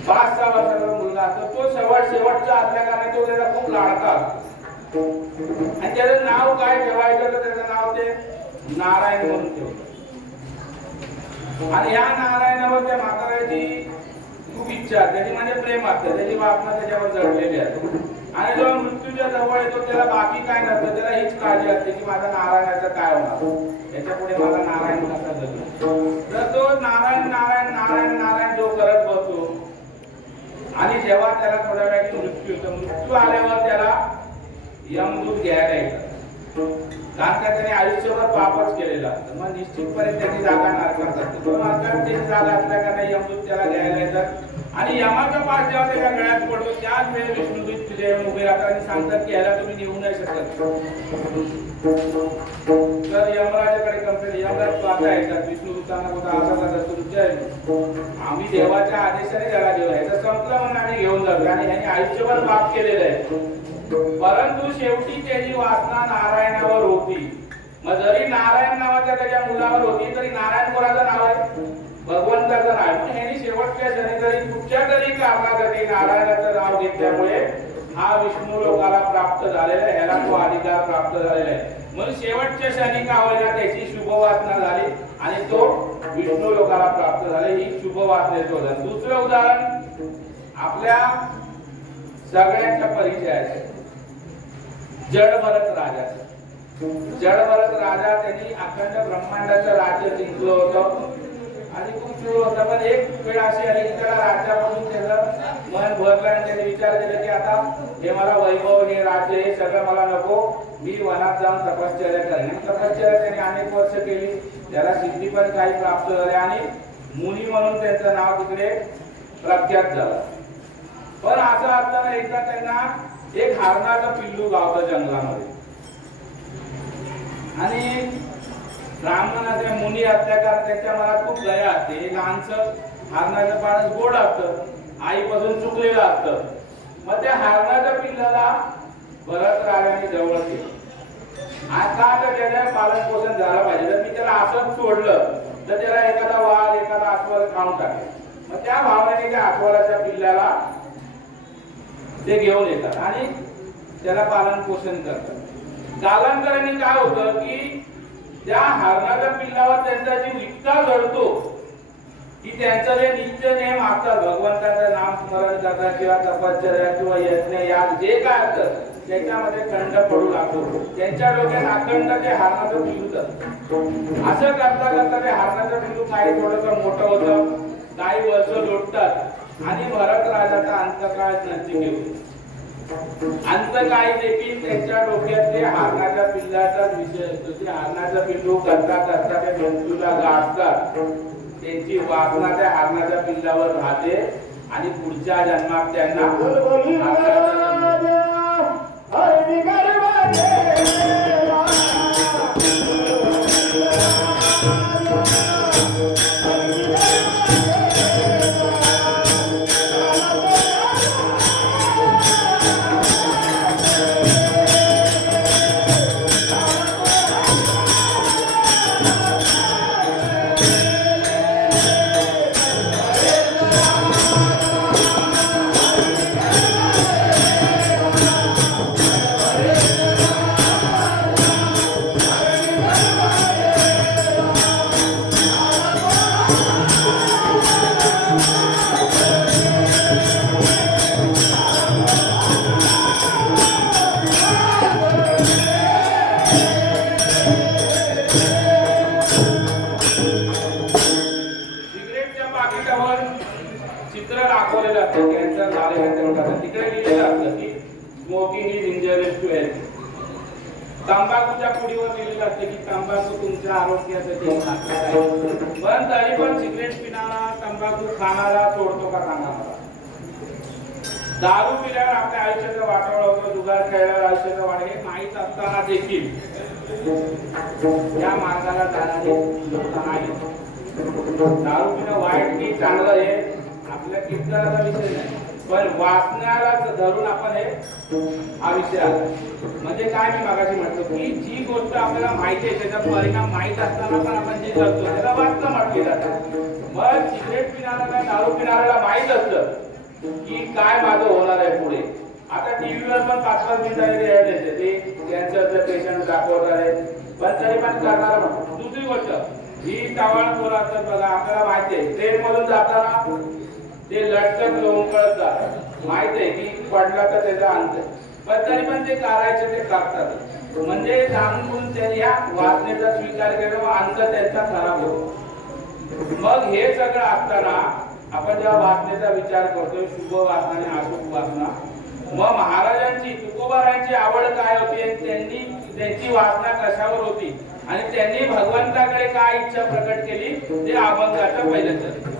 5-6 वर्षाचा मुलगा असतो, तो शेवटचा असल्याकारणे तो त्याचा खूप लाडका असतो आणि त्याचं नाव काय ठेवायचं तर त्याचं नाव ते नारायण म्हणून ठेवलं. आणि ह्या नारायणावर त्या म्हाताऱ्याची खूप इच्छा असते, त्याची म्हणजे प्रेम असतं, त्याची वासना त्याच्यावर जडलेली असते. आणि जेव्हा मृत्यूच्या जवळ येतो त्याला बाकी काय नसतं, त्याला हीच काळजी असते की माझा नारायणाचं काय होणार, याच्या पुढे माझा नारायण कसा जगेल. तर तो नारायण नारायण नारायण नारायण जो करत बसतो आणि जेव्हा त्याला थोड्या वेळाने मृत्यू येतो, मृत्यू आल्यावर त्याला यमदूत घ्यायला येतात. कारण का त्याने आयुष्यभर पापच केलेला असतं, मग निश्चितपणे त्याची जागा नरकात असते. तो नरकात त्याची जागा असल्याकारणे यमदूत त्याला घ्यायला येतात आणि यमाचा पास जेव्हा त्याच्या गळ्यात पडतो त्याच वेळी विष्णुदूत तुझे उभे राहतात आणि सांगतात की ह्याला तुम्ही निघू नाही शकत. तर यमराजाकडे कंप्लेंट, यमराज स्वतः येतात, विष्णुदूतांना बोलतात असं कसं तुमच्या आम्ही देवाच्या आदेशाने त्याला घेऊन यायचं संपलं म्हणून आम्ही घेऊन जातो आणि ह्याने आयुष्यभर पाप केलेलं आहे. परंतु शेवटी त्याची वासना नारायणावर होती. मग जरी नारायण नावाच्या त्याच्या मुलावर होती तरी नारायण कोणाचं नाव आहे, भगवंताचं नाव आहे. ह्याने शेवटच्या क्षणी तरी कुठच्या तरी कारणासाठी नारायणाचं नाव घेतल्यामुळे हा विष्णू लोकाला प्राप्त झालेला आहे, ह्याला तो अधिकार प्राप्त झालेला आहे. म्हणून शेवटच्या क्षणी का होईना त्याची शुभ वासना झाली आणि तो विष्णू लोकाला प्राप्त झाले. ही शुभ वासनेचं उदाहरण. दुसरं उदाहरण आपल्या सगळ्यांच्या परिचयाचे जडभरत राजाचं. जडभरत राजा त्यांनी अखंड ब्रह्मांडाचं राज्य जिंकलं होतं आणि खूप शूर होता. पण एक वेळ अशी आली की त्याला राज्यापासून त्याचं मन भरलं आणि त्याने विचार केला की आता हे मला वैभव, हे राज्य, हे सगळं मला नको, मी वनात जाऊन तपश्चर्या करेन. तपश्चर्या त्याने अनेक वर्ष केली, त्याला सिद्धी पण काही प्राप्त झाल्या आणि मुनी म्हणून त्यांचं नाव तिकडे प्रख्यात झालं. पण असं असताना एकदा त्यांना एक हरणाचं पिल्लू गावतं जंगलामध्ये आणि ब्राह्मणाचे मुनी असल्याकार त्यांच्या मनात खूप दया असते. लहानसं हरणाचं पाणच गोड असतं, आईपासून चुकलेलं असतं. मग त्या हरणाच्या पिल्लाला भरत राजाने जवळ केलं. आता तर त्याचं पालन पोषण झालं पाहिजे. जर मी त्याला असंच सोडलं तर त्याला एखादा वाघ, एखादा अस्वल खाऊन टाकेल. मग त्या भावनेने त्या अस्वलाच्या पिल्लाला ते घेऊन येतात आणि त्याला पालन पोषण करतात. कालांतराने काय होतं की त्या हरणाच्या पिल्लावर त्यांचा जीव इतका जडतो की त्यांचं जे नित्य नेम असतात, भगवंताचं नाम स्मरण करतात किंवा तपश्चर्या किंवा यज्ञ याग जे काय असतं त्याच्यामध्ये खंड पडू लागतो. त्यांच्या डोक्यात अखंड ते हरणाचं पिल्लूच असतं. असं करता करता ते हरणाचं पिल्लू काही थोडंसं मोठं होतं, काही वर्ष लोटतात आणि भरत राजाचा अंतकाळ नक्की घेऊन अंतकाळी देखील त्यांच्या डोक्यात ते हरणाच्या पिल्लाचाच विषय असतो. ते हरणाचं पिल्लू करता करता ते मृत्यूला गाठतात. त्यांची वासना त्या हरणाच्या पिल्लावर राहते आणि पुढच्या जन्मात त्यांना झाले आहे तेवढा तिकडे लिहिलेलं असतं की smoking is injurious to health. तंबाखूच्या पुढीवर लिहिलेलं असतं की तंबाखू तुमच्या आरोग्यासाठी घातक आहे. पण तरी पण सिगरेट पिणारा तंबाखू खाणारा सोडतो का सांगा मला. दारू पिल्यावर आपल्या आयुष्याचं वाटोळ होतं, जुगार खेळल्यावर आयुष्याचं वाढ हे माहीत असताना देखील या मार्गाला जाणारे लोक आहेत. दारू पिणं वाईट की चांगलं हे आपल्या कीर्तनाचा विषय नाही, पण वाचण्याला धरून आपण हे हा विषय आला. म्हणजे काय मी मागाशी म्हटलं की जी गोष्ट आपल्याला माहिती आहे त्याचा परिणाम माहीत असताना पण आपण जे करतो त्याला वाचणं म्हटले जातं. मग सिगरेट पिणाऱ्याला दारू पिणाऱ्याला माहीत असतं की काय माझं होणार आहे पुढे. आता टीव्हीवर पण 5-5 मिनिटांनी ऍड येते ते कॅन्सरचं पेशंट दाखवत आहे, पण तरी पण करणार. दुसरी गोष्ट ही टवाळखोर असतात बघा, आपल्याला माहिती आहे ट्रेन मधून जाताना ते लटकत लोंबकळत जातात, माहिती आहे की पडला तर त्याचा अंत, पण तरी पण ते करायचे ते करतात. म्हणजे जाणून त्यांनी या वासनेचा स्वीकार केला, अंत त्यांचा खराब होतो. मग हे सगळं असताना आपण जेव्हा वासनेचा विचार करतोय, शुभ वासना आणि अशुभ वासना, मग महाराजांची तुकोबारायांची आवड काय होती, त्यांची वासना कशावर होती आणि त्यांनी भगवंताकडे काय इच्छा प्रकट केली ते अभंगाच्या पहिल्या चरणी.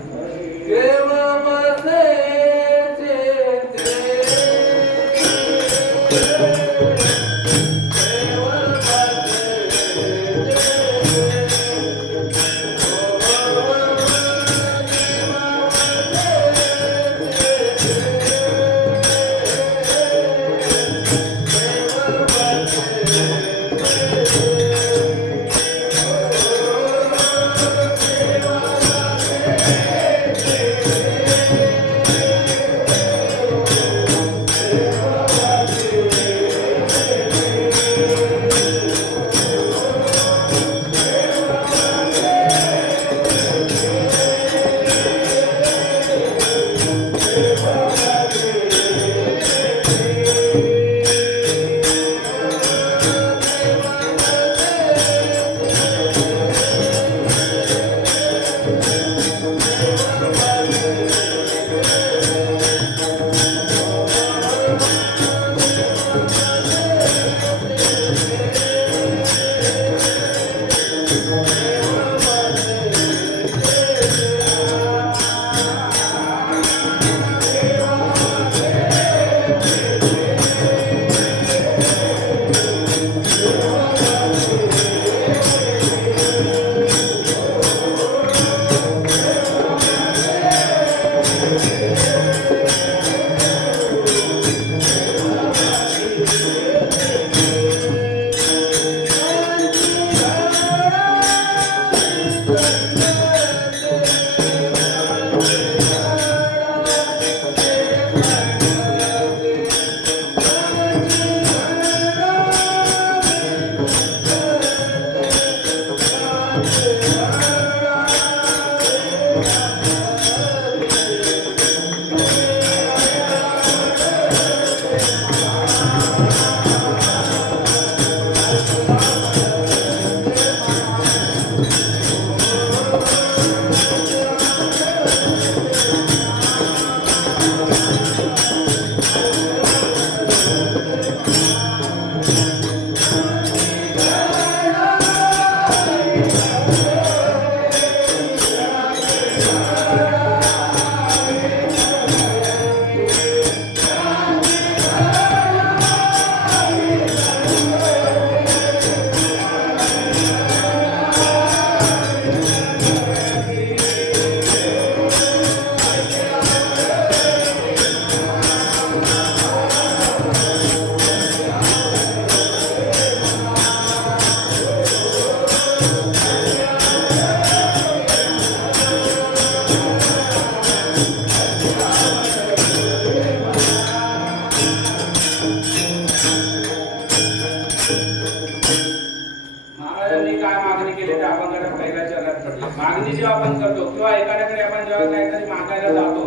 मागणी जेव्हा आपण करतो किंवा एखाद्याकडे आपण जेव्हा काहीतरी मागायला जातो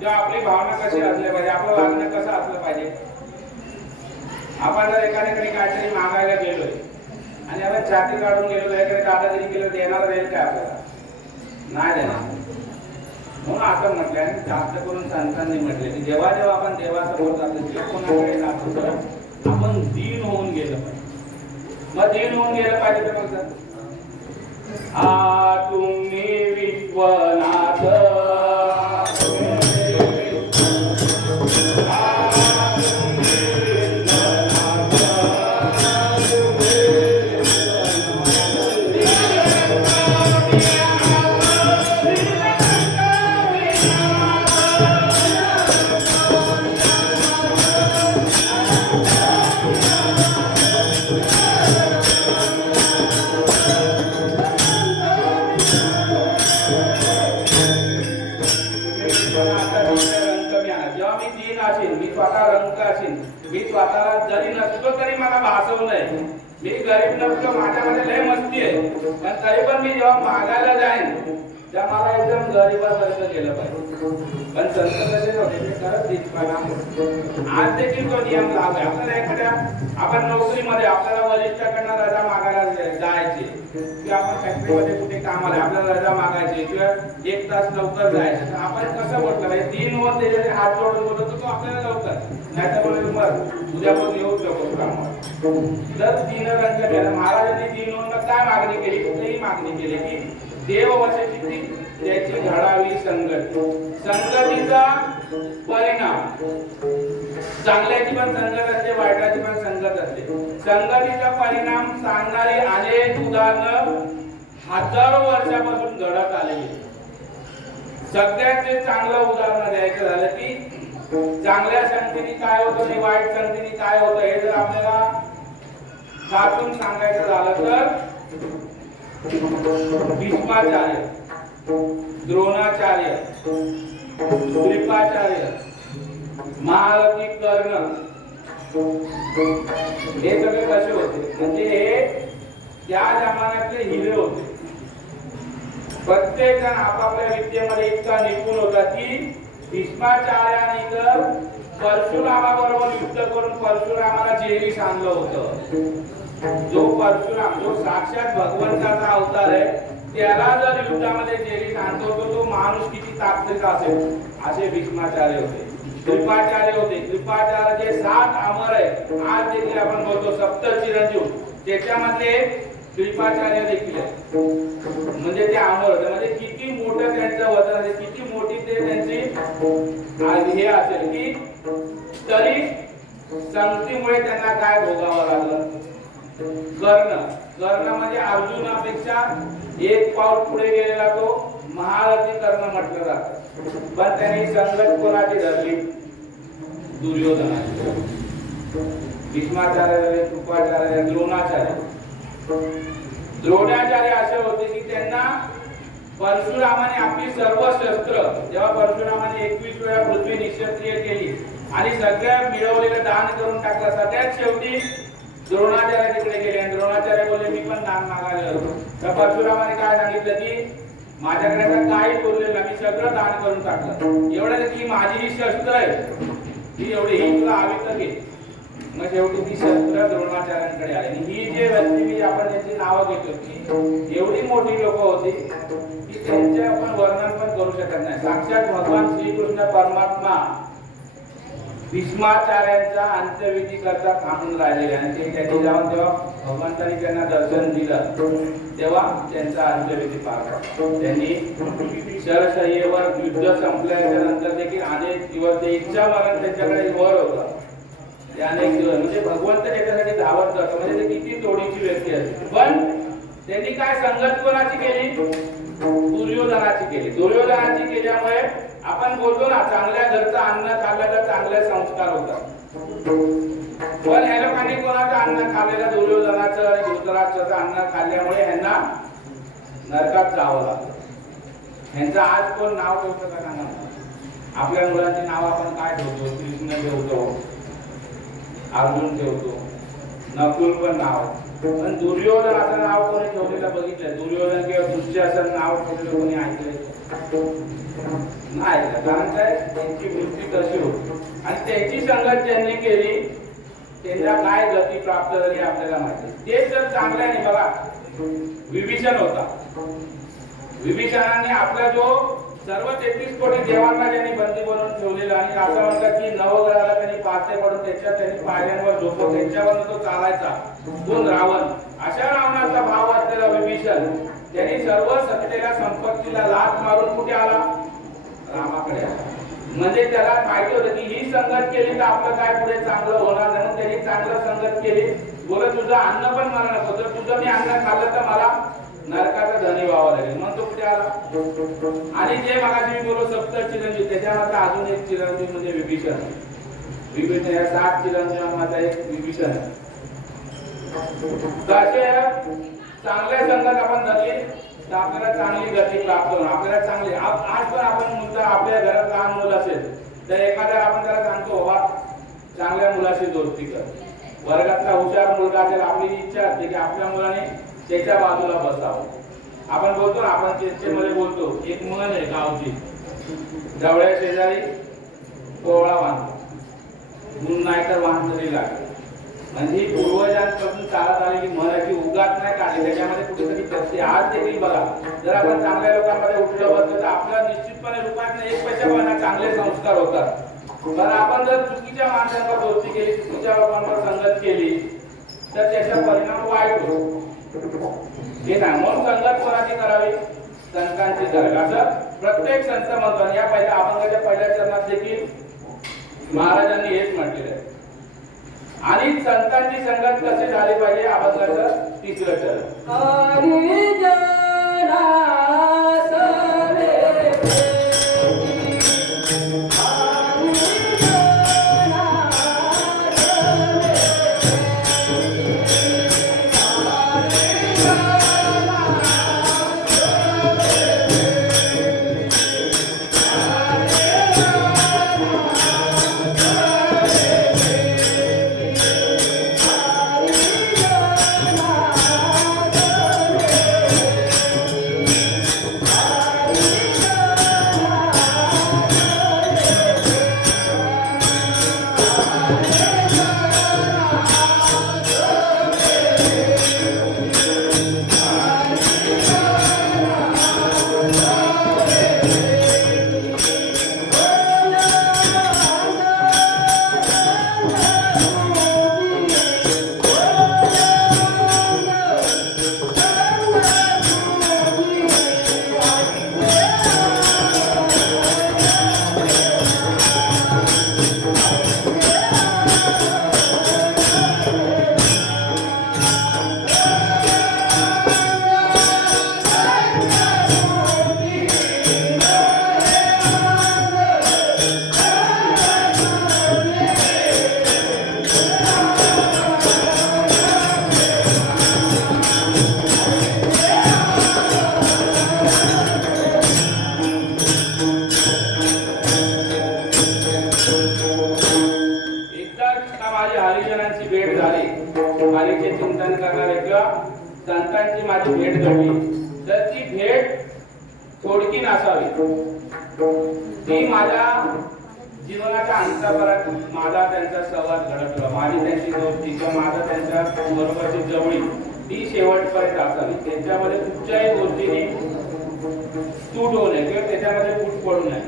तेव्हा आपली भावना कशी असली पाहिजे, आपलं वागणं कसं असलं पाहिजे. आपण जर एखाद्याकडे काहीतरी मागायला गेलोय आणि आपण छाती काढून गेलो, एखाद्या दादागिरी केलं, देणार राहील काय आपल्याला? नाही देणार. म्हणून असं म्हटलं आणि जास्त करून संतांनी म्हटले की जेव्हा जेव्हा आपण देवासमोर जातो किंवा कोणाकडे जातो तर आपण दीन होऊन गेलं पाहिजे. मग दीन होऊन गेलं पाहिजे तर म्हणतात आ तुम्ही विश्वनाथ मी स्वतःला जरी नसलो तरी मला भासवू नये. मी गरीब नसलो माझ्यामध्ये लय मस्ती आहे पण तरी पण मी जेव्हा मागायला जाईन त्या मला एकदम गरीबासारखं केलं पाहिजे. पण संत कसे होते ते खरंच दिसपाना आज देखील तो नियम लागला. आपल्याला एखाद्या आपण नोकरीमध्ये आपल्याला वरिष्ठाकडनं रजा मागायला जायची किंवा आपण फॅक्टरीमध्ये कुठे कामाला आपल्याला रजा मागायची किंवा 1 तास लवकर जायचं तर आपण कसं म्हटलं पाहिजे 3 वर त्याच्याकडे हात जोडून बोलतो तो आपल्याला लवकर नाही तर बोलतो मग उद्यापासून येऊ शकतो कामावर. जर 3 रंग घ्यायला महाराजांनी 3 वर काय मागणी केली कुठेही मागणी केली की देव वशेची त्याची घडावी संगत. संगतीचा परिणाम चांगल्याची पण संगत असते वाईटाची पण संगत असते. संगतीचा परिणाम सांगणारी अनेक उदाहरणं हजारो वर्षापासून घडत आलेली. सगळ्यात जे चांगलं उदाहरण द्यायचं झालं की चांगल्या संगतीने काय होतं आणि वाईट संगतीने काय होतं हे जर आपल्याला वाचून सांगायचं झालं तर भीष्माचार्य, द्रोणाचार्य, कृपाचार्य, महारथी, कर्ण हे सगळे कसे होते म्हणजे हे त्या जमान्यातले हिरे होते. प्रत्येक जण आपापल्या विद्येमध्ये इतका निपुण होता की भीष्माचार्याने तर परशुरामाबरोबर युद्ध करून परशुरामाला जेरीस आणलं होतं. जो परशुराम जो साक्षात भगवंताचा अवतार आहे त्याला जर युद्धामध्ये जेरीस आणतो तो माणूस किती ताकदीचा असेल असे भीष्माचार्य होते. कृपाचार्य होते. कृपाचार्य जे 7 अमर आहे आज देखील आपण बोलतो सप्त चिरंजीव त्याच्यामध्ये कृपाचार्य देखील आहे. म्हणजे ते अमर होते म्हणजे किती मोठं त्यांचं वजन आहे किती मोठी ते त्यांची हे असेल की तरी संगतीमुळे त्यांना काय भोगावं लागलं. कर्ण म्हणजे अर्जुनापेक्षा 1 पाऊल पुढे गेलेला तो महारथी कर्ण म्हटलं जातं. पण त्यांनी संगत कोणाची धरली दुर्योधनाची. भीष्माचार्य, कृपाचार्य, द्रोणाचार्य असे होते की त्यांना परशुरामाने आपली सर्व शस्त्र जेव्हा परशुरामाने 21 वेळा पृथ्वी निक्षत्रिय केली आणि सगळ्या मिळवलेलं दान करून टाकलं सगळ्यात शेवटी द्रोणाचार्य तिकडे गेले आणि द्रोणाचार्य बोलले मी पण दान मागायला आलो. तर परशुरामाने काय सांगितलं की माझ्याकडे काही बोललेलं मी सगळं दान करून टाकलं. एवढं की माझी ही शस्त्र आहे ही एवढी ही तुला हवी तर घे. मग शेवटी ती शस्त्र द्रोणाचार्यांकडे आली आणि ही जे व्यक्ती आपण त्यांची नावं घेतो की एवढी मोठी लोक होती की त्यांचे आपण वर्णन पण करू शकत नाही. साक्षात भगवान श्रीकृष्ण परमात्मा भीष्माचार्यांचा अंत्यविधी करता थांबून राहिलेले आणि ते त्यांनी जाऊन तेव्हा भगवंतांनी त्यांना दर्शन दिलं तेव्हा त्यांचा अंत्यविधी पार पडला. त्यांनी शरशय्येवर युद्ध संपल्याच्या नंतर देखील अनेक दिवस ते इच्छा मरण त्यांच्याकडे वर होता. ते अनेक दिवस म्हणजे भगवंत त्याच्यासाठी धावत जातो म्हणजे ते किती तोडीची व्यक्ती असते. पण त्यांनी काय संगत कोणाची केली दुर्योधनाची केली. दुर्योधनाची केल्यामुळे आपण बोलतो ना चांगल्या घरचं अन्न खाल्लं तर चांगले संस्कार होतात. पण ह्या लोकांनी कोणाचं अन्न खाल्लेलं दुर्योधनाचं आणि धृतराष्ट्राचं अन्न खाल्ल्यामुळे ह्यांना नरकात जावं लागलं. ह्यांचं आज कोण नाव ठेवतो का सांगा. आपल्या मुलांची नाव आपण काय ठेवतो कृष्ण ठेवतो अर्जुन ठेवतो नकुल पण नाव. पण दुर्योधनाचं नाव कोणी ठेवलेलं बघितलं दुर्योधन किंवा दुःशासन नाव ठेवलेलं कोणी ऐकलंय नाही. कारण काय त्यांची वृत्ती कशी होती आणि त्यांची संगत ज्यांनी केली त्यांना काय गती प्राप्त झाली आपल्याला माहिती. तेच जर चांगलं आहे बघा विभीषण होता. विभीषणाने आपला जो सर्व 33 कोटी देवांना ज्यांनी बंदी बनवून ठेवलेलं आणि असं म्हणतात की नवग्रहाला त्यांनी पाते पडून त्यांनी पायऱ्यांवर झोपवून त्यांच्यावर तो चालायचा कोण रावण. अशा रावणाचा भाव असलेला विभीषण त्यांनी सर्व सत्तेला संपत्तीला लाथ मारून कुठे आला रामाकडे आला. म्हणजे त्याला माहिती होतं की ही संगत केली तर आपलं काय पुढे चांगलं होणार म्हणून त्यांनी चांगलं संगत केली. बोलत तुझं अन्न पण मला नको जर तुझं मी अन्न खाल्लं तर मला नरकाचा धनी व्हावा लागेल म्हणून तो कुठे आला. आणि जे मगाशी मी बोललो सप्त चिरंजीव त्याच्यामध्ये अजून एक चिरंजीव म्हणजे विभीषण. विभीषण या 7 चिरंजीवांमध्ये एक विभीषण. तसे चांगल्या संगत आपण धरली तर आपल्याला चांगली गती प्राप्त होणार. आपल्याला चांगली आज पण आपण मुद्दा आपल्या घरात लहान मुलं असेल तर एखाद्या आपण त्याला सांगतो बाबा चांगल्या मुलाशी दोस्ती कर. वर्गातला हुशार मुलगा असेल आपली इच्छा असते की आपल्या मुलाने त्याच्या बाजूला बसावं. आपण बोलतो ना आपण चर्चेमध्ये बोलतो एक म्हण आहे गावची जवळ्या शेजारी कोवळा बांधतो म्हणून नाही तर वाहन तरी लागेल. म्हणजे पूर्वजांपासून चालत आलेली म्हणाची उगाच नाही काढली त्याच्यामध्ये कुठेतरी चर्चा. आज देखील बघा जर आपण चांगल्या लोकांमध्ये उठलं बसलं तर आपल्या निश्चितपणे रूपात 1 पैशापर्यंत चांगले संस्कार होतात. पण आपण जर चुकीच्या माणसांवर दोस्ती केली चुकीच्या लोकांवर संगत केली तर त्याचा परिणाम वाईट होतो. हे नाही म्हणून संगत कोणाची करावी संतांची करावी असं प्रत्येक संत म्हणतो. या पहिल्या अभंगाच्या पहिल्या चरणात देखील महाराजांनी हेच म्हटलेलं आहे. आणि संतांची संगत कशी झाली पाहिजे अभंगाचं 3रं चरण. संतांची माझी भेट घडली तर ती भेट थोडकी नसावी. ती माझ्या जीवनाच्या अंतरापर्यंत माझा त्यांचा सहवास घडतला माझी त्यांची दोस्ती किंवा माझा त्यांच्या बरोबरची जवळी ती शेवटपर्यंत असावी. त्यांच्यामध्ये कुठच्याही गोष्टीने तूट होऊ नये किंवा त्याच्यामध्ये फूट पडू नये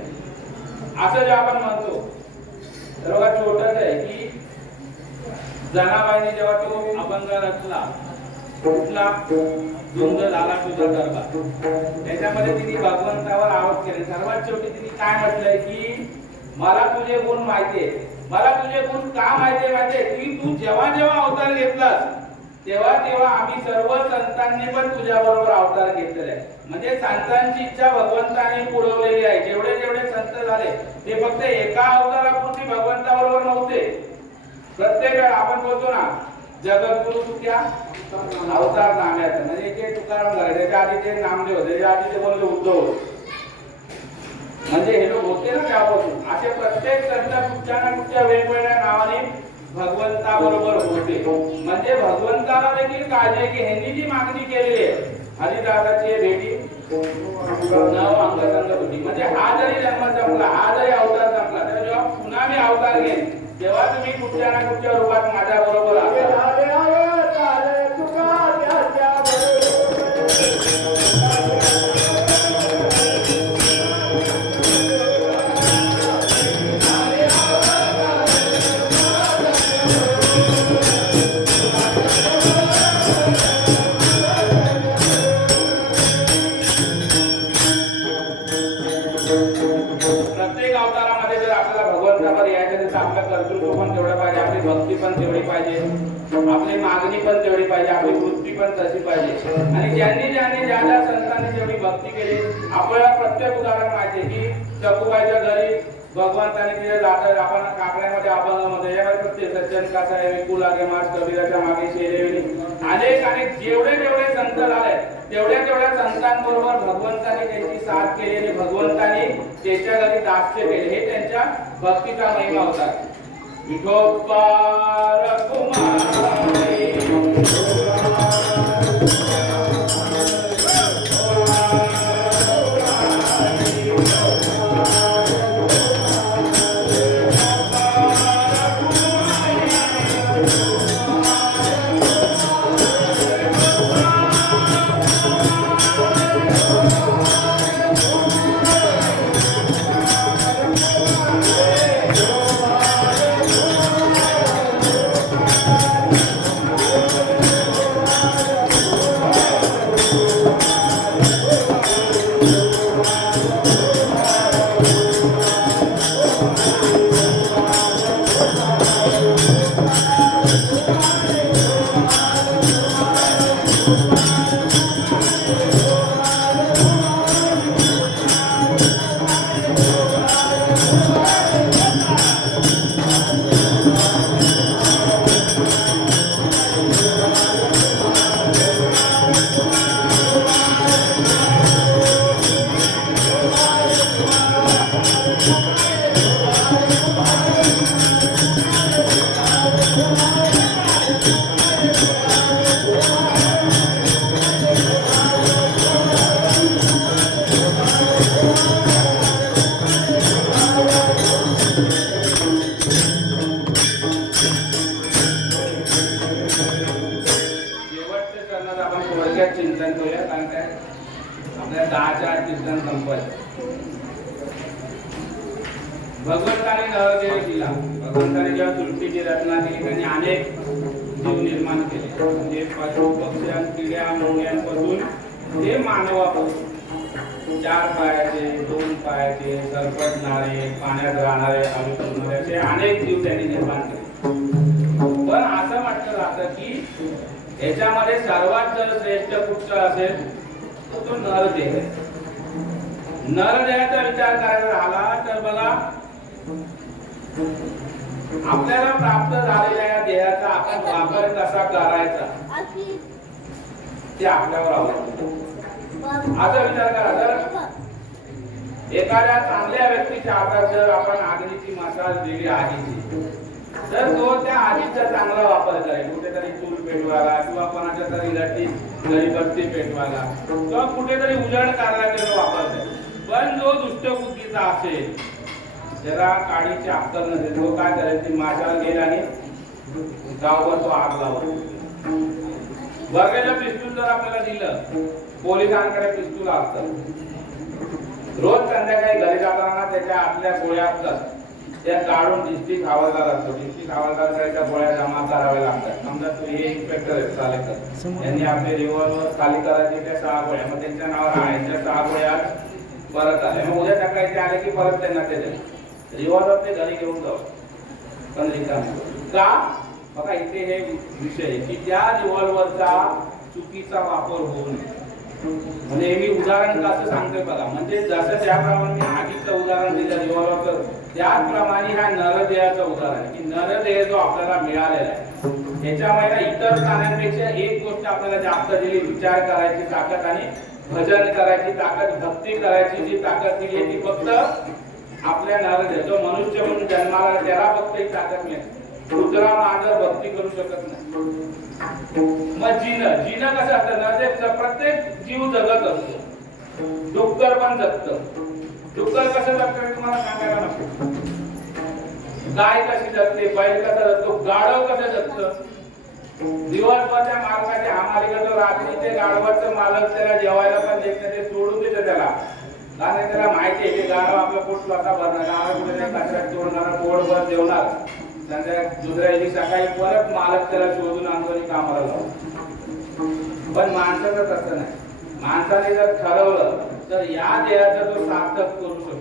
असं जे आपण म्हणतो. तर बघा छोटच आहे की जनाबाईने जेव्हा तो अभंग रचला कुठला धुंद झाला तुझा गरबा त्याच्यामध्ये तिने भगवंतावर आरोप केले. सर्वात शेवटी तिने काय म्हटलंय की मला तुझे गुण माहितीये. मला तुझे गुण का माहितीये की तू जेव्हा जेव्हा अवतार घेतलास तेव्हा तेव्हा आम्ही सर्व संतांनी पण तुझ्या बरोबर अवतार घेतलेले आहे. म्हणजे संतांची इच्छा भगवंताने पुरवलेली आहे. जेवढे जेवढे संत झाले ते फक्त एका अवतारापुरती भगवंताबरोबर नव्हते. प्रत्येक वेळा आपण बोलतो ना जगद्गुरु तुझ्या अवतार नाम्याचं म्हणजे ते तुकाराम झाले त्याच्या आधी ते नामदेव होते त्याच्या आधी ते बोलले उद्धव म्हणजे हे लोक होते ना त्यापासून. असे प्रत्येक संत कुठच्या ना कुठच्या वेगवेगळ्या नावाने भगवंता बरोबर होते. म्हणजे भगवंताला देखील काळजी की ह्यांनी जी मागणी केलेली आहे हरिदासाची भेटी 9 अंगसंग होती. म्हणजे हा जरी जन्म संपला हा जरी अवतार संपला तर जेव्हा पुन्हा मी अवतार घेईन तेव्हा तुम्ही कुठच्या ना कुठच्या रूपात माझ्या बरोबर मागणी पण तेवढी पाहिजे, आपली वृत्ती पण तशी पाहिजे. आणि ज्यांनी ज्या ज्या संतांनी जेवढी भक्ती केली, आपल्याला प्रत्येक उदाहरण माहिती आहे की सखुबाईच्या घरी भगवंताने तिथे जातात. आपण काकड्यामध्ये अभंगामध्ये प्रत्येक सज्जन कसा आहे विकू लागे मास कबीराच्या मागे शेरेविनी, अनेक जेवढे संत झाले तेवढ्या संतांबरोबर भगवंताने त्यांची साथ केली आणि भगवंताने त्याच्या घरी दास्य केले. हे त्यांच्या भक्तीचा महिमा होता. विठोबा रघुमाई चिंतन करूया. कारण काय आपल्या 10 कीर्तन संपत. भगवंताने नवदेव दिला. भगवंताने जेव्हा सृष्टीची रचना केली त्यांनी अनेक जीव निर्माण केले. म्हणजे पशु पक्ष्यां किड्या मुंग्यांपासून ते मानवापासून 4 पायाचे 2 पायाचे सरपटणारे पाण्यात राहणारे अवतरणारे असे अनेक जीव त्यांनी निर्माण केले. पण असं म्हटलं जातं की याच्यामध्ये सर्वात जर श्रेष्ठ कुठचा असेल तर तो नरदेह. नरदेहाचा विचार करायचा झाला तर बघा आपल्याला प्राप्त झालेल्या या देहाचा आपण वापर कसा करायचा ते आपल्यावर अवलंबून. असा विचार करा, जर एखाद्या चांगल्या व्यक्तीच्या हातात जर आपण अग्नीची मसाल दिली आगीची, तर तो त्या आगीचा चांगला वापर करेल. कुठेतरी चूल पेटवायला किंवा कोणाच्या तरी गरीबत्ती पेटवायला किंवा कुठेतरी उजळ करायला वापर करेल. पण जो दुष्ट बुद्धीचा असेल, ज्याला काडीची अक्कल नसेल, तो काय करेल, ती माशाल घेईल आणि गावभर तो आग लावतो. बघायला पिस्तूल जर आपल्याला दिलं, पोलिसांकडे पिस्तूल असतं, रोज संध्याकाळी घरी जाताना त्याच्या आतल्या गोळ्या असतात त्या काढून डिस्ट्रिक्ट हवालदार असतो. डिस्ट्रिक्ट हवालदारकडे त्या गोळ्या जमा कराव्या लागतात. समजा तुम्ही इन्स्पेक्टर आहेत सालेकर, यांनी आपले रिव्हॉल्वर खाली करायचे त्या 6 गोळ्या, मग त्यांच्या नावावर आहे 6 गोळ्या परत आले. मग उद्या सकाळी ते आले की परत त्यांना ते रिव्हॉल्वर ते घरी घेऊन जाऊ. पण का बघा इथे हे विषय की त्या रिव्हॉल्वरचा चुकीचा वापर होऊ नये. म्हणजे मी उदाहरण कसं सांगतोय बघा, म्हणजे जसं ज्याप्रमाणे मी आगीचं उदाहरण दिलं रिव्हॉल्वरचं, त्याचप्रमाणे हा नरदेहाचं उदाहरण आहे की नरदेह जो आपल्याला मिळालेला आहे त्याच्यामध्ये इतर प्राण्यांपेक्षा एक गोष्ट आपल्याला जास्त दिली, विचार करायची ताकद आणि भजन करायची ताकद, भक्ती करायची जी ताकद दिली आहे ती फक्त आपल्या नरदेह. जो मनुष्य म्हणून जन्माला त्याला फक्त ही ताकद मिळते. रुद्रा मांजर भक्ती करू शकत नाही. मग जीन कसं असतं ना, प्रत्येक जीव जगत असतो. डुक्कर पण जगतं. डुक्कर कसं जगतं तुम्हाला सांगायला नको. गाय कशी जगते, बैल कसा जगतो, गाढव कसं जगतं. दिवसभरच्या मालकाच्या हमालीला जो रात्री ते गाढवाचं मालक त्याला जेवायला पण देत नाही, ते सोडून देतं त्याला. कारण त्याला माहिती आहे की गाढव आपलं पोट स्वतः भरणार, गाढव कुठे कचऱ्यात तोडणार, पोटभर जेवणार, दुसऱ्या दिवशी सकाळी परत मालक त्याला शोधून आणतो आणि कामाला लावतो. पण माणसाचं तसं नाही. माणसाने जर ठरवलं तर या देहाचा तो सार्थक करू शकतो.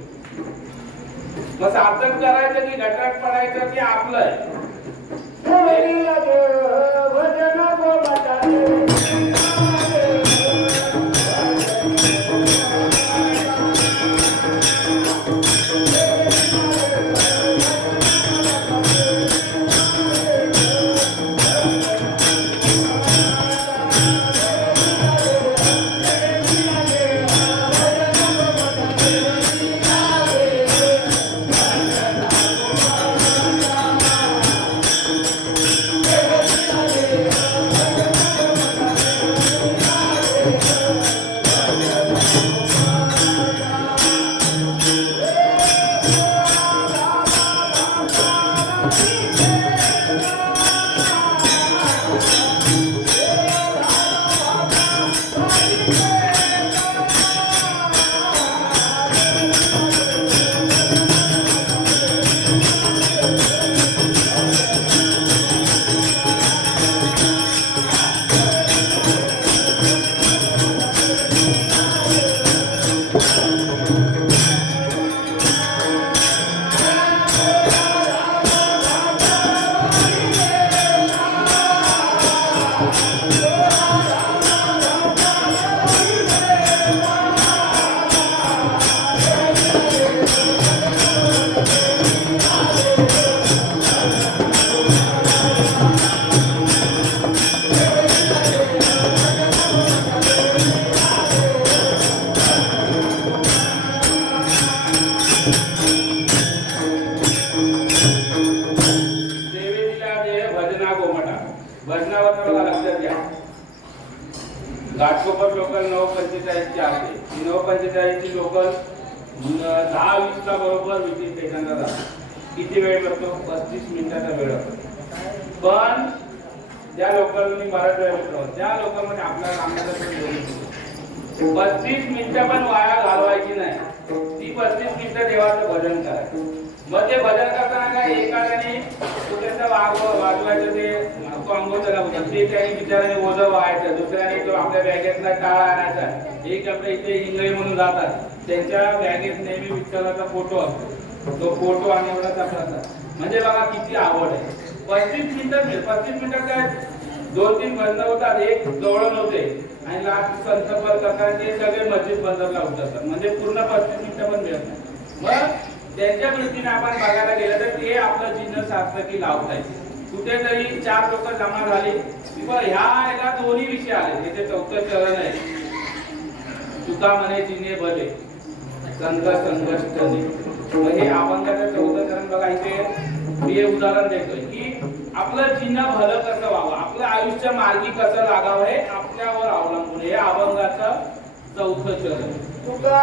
मग सार्थक करायचं की गटात पडायचं की आपलं आहे. घाटकोपर लोकल 9:45 ची असते. ती 9:45 ची लोकल 10:20 ला बरोबर विजिट स्टेशनला जाते. किती वेळ लागतो? 35 मिनिटाचा वेळ लागतो. पण ज्या लोकलनी बराच वेळ लागतो त्या लोकांमध्ये आपल्याला सांगायचं 35 मिनिटं पण वाया घालवायची नाही. ती 35 मिनिटं देवाचं भजन करायचं. मग ते भजन करताना काय एकाने कुठेचं वाजवायचं ते अंगोदला होतं ते त्याने बिचाराने ओझं व्हायचं. दुसऱ्याने तो आपल्या बॅगेतला टाळा आणायचा. एक आपल्या इथे इंगळे म्हणून जातात त्यांच्या बॅगेत नेहमी विठ्ठलाचा फोटो असतो. तो फोटो आणि एवढा तसाचा म्हणजे बघा किती आवड आहे. 35 मिनिटात काय 2-3 भजन होतात. एक जवळून होते आणि लास्ट संतपर करतात ते सगळे मस्जिद बंदरला उतरतात. म्हणजे पूर्ण 35 मिनिटं पण मिळत नाही. मग त्यांच्या दृष्टीने आपण बघायला गेलं तर ते आपलं चिन्ह सार्थकी लावताय. कुठेतरी 4 लोक जमा झाली किंवा ह्या दोन्ही विषय आले. त्याचे 4थं चरण आहे तुका म्हणे चिन्हे भले संघ संघर्षणे. हे अभंगाचं 4थं चरण बघा. इथे मी उदाहरण देतोय की आपलं चिन्ह भलं कसं व्हावं, आपलं आयुष्य मार्गी कसं लागावं हे आपल्यावर अवलंबून. हे अभंगाचं 4थं चरण. तुका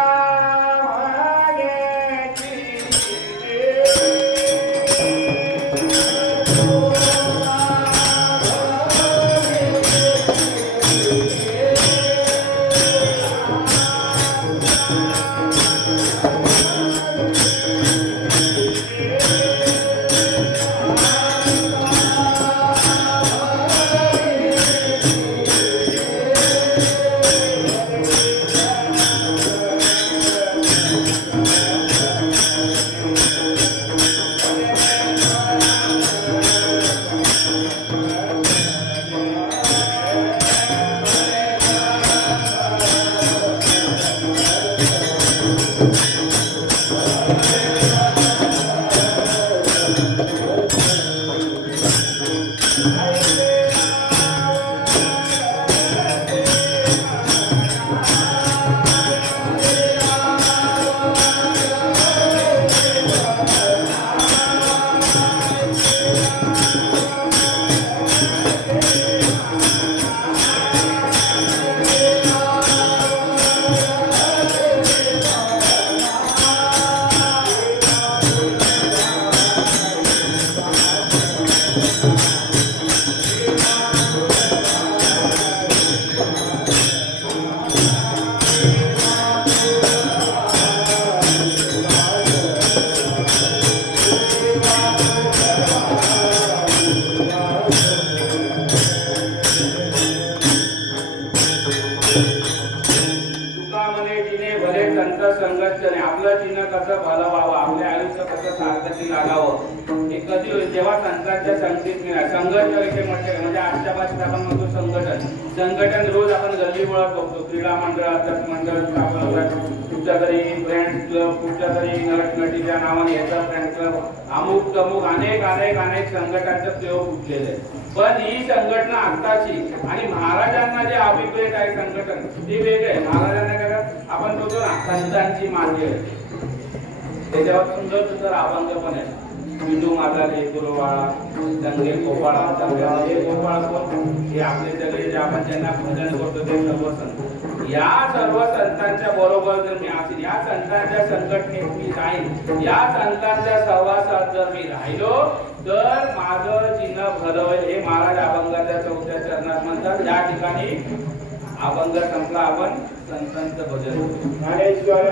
आपलं चिन्ह कसं भलं व्हावं, आपल्या आयुष्य कसं सार्थकी लागावं हे कधी होईल जेव्हा संतांच्या संगतीत मिळाल. संघटन विषय म्हटले म्हणजे आजच्या भाषेत आपण म्हणतो संघटन रोज आपण गल्ली मुळात बघतो. क्रीडा मंडळ अध्यात्म मंडळ स्थापन कुठच्या तरी फ्रेंड्स क्लब, कुठच्या तरी नटीच्या नावाने याचा फ्रेंड क्लब, अमुक तमुक अनेक संघटनांचं प्रयोग उठलेले आहे. पण ही संघटना आत्ताची आणि महाराजांना जे अभिप्रेत आहे संघटन ते वेगळे. महाराजांना काय आपण बोलतो ना संतांची मागे त्याच्यावर सुंदर अभंग पण आहे. बिंदू माता गुरुवाळा दंगे गोपाळा हे गोपाळ कोण हे आपले सगळे जे आपण त्यांना भजन करतो ते सर्व संत. या सर्व संतांच्या बरोबर जर मी असेल, या संतांच्या संघटनेत मी राहील, या संतांच्या सहवासात जर मी राहिलो तर माझं चिन्ह भलं होईल. हे महाराज अभंगाच्या 4थ्या चरणात म्हणतात. या ठिकाणी अभंग संपला. आपण संतांचं भजन ज्ञानेश्वर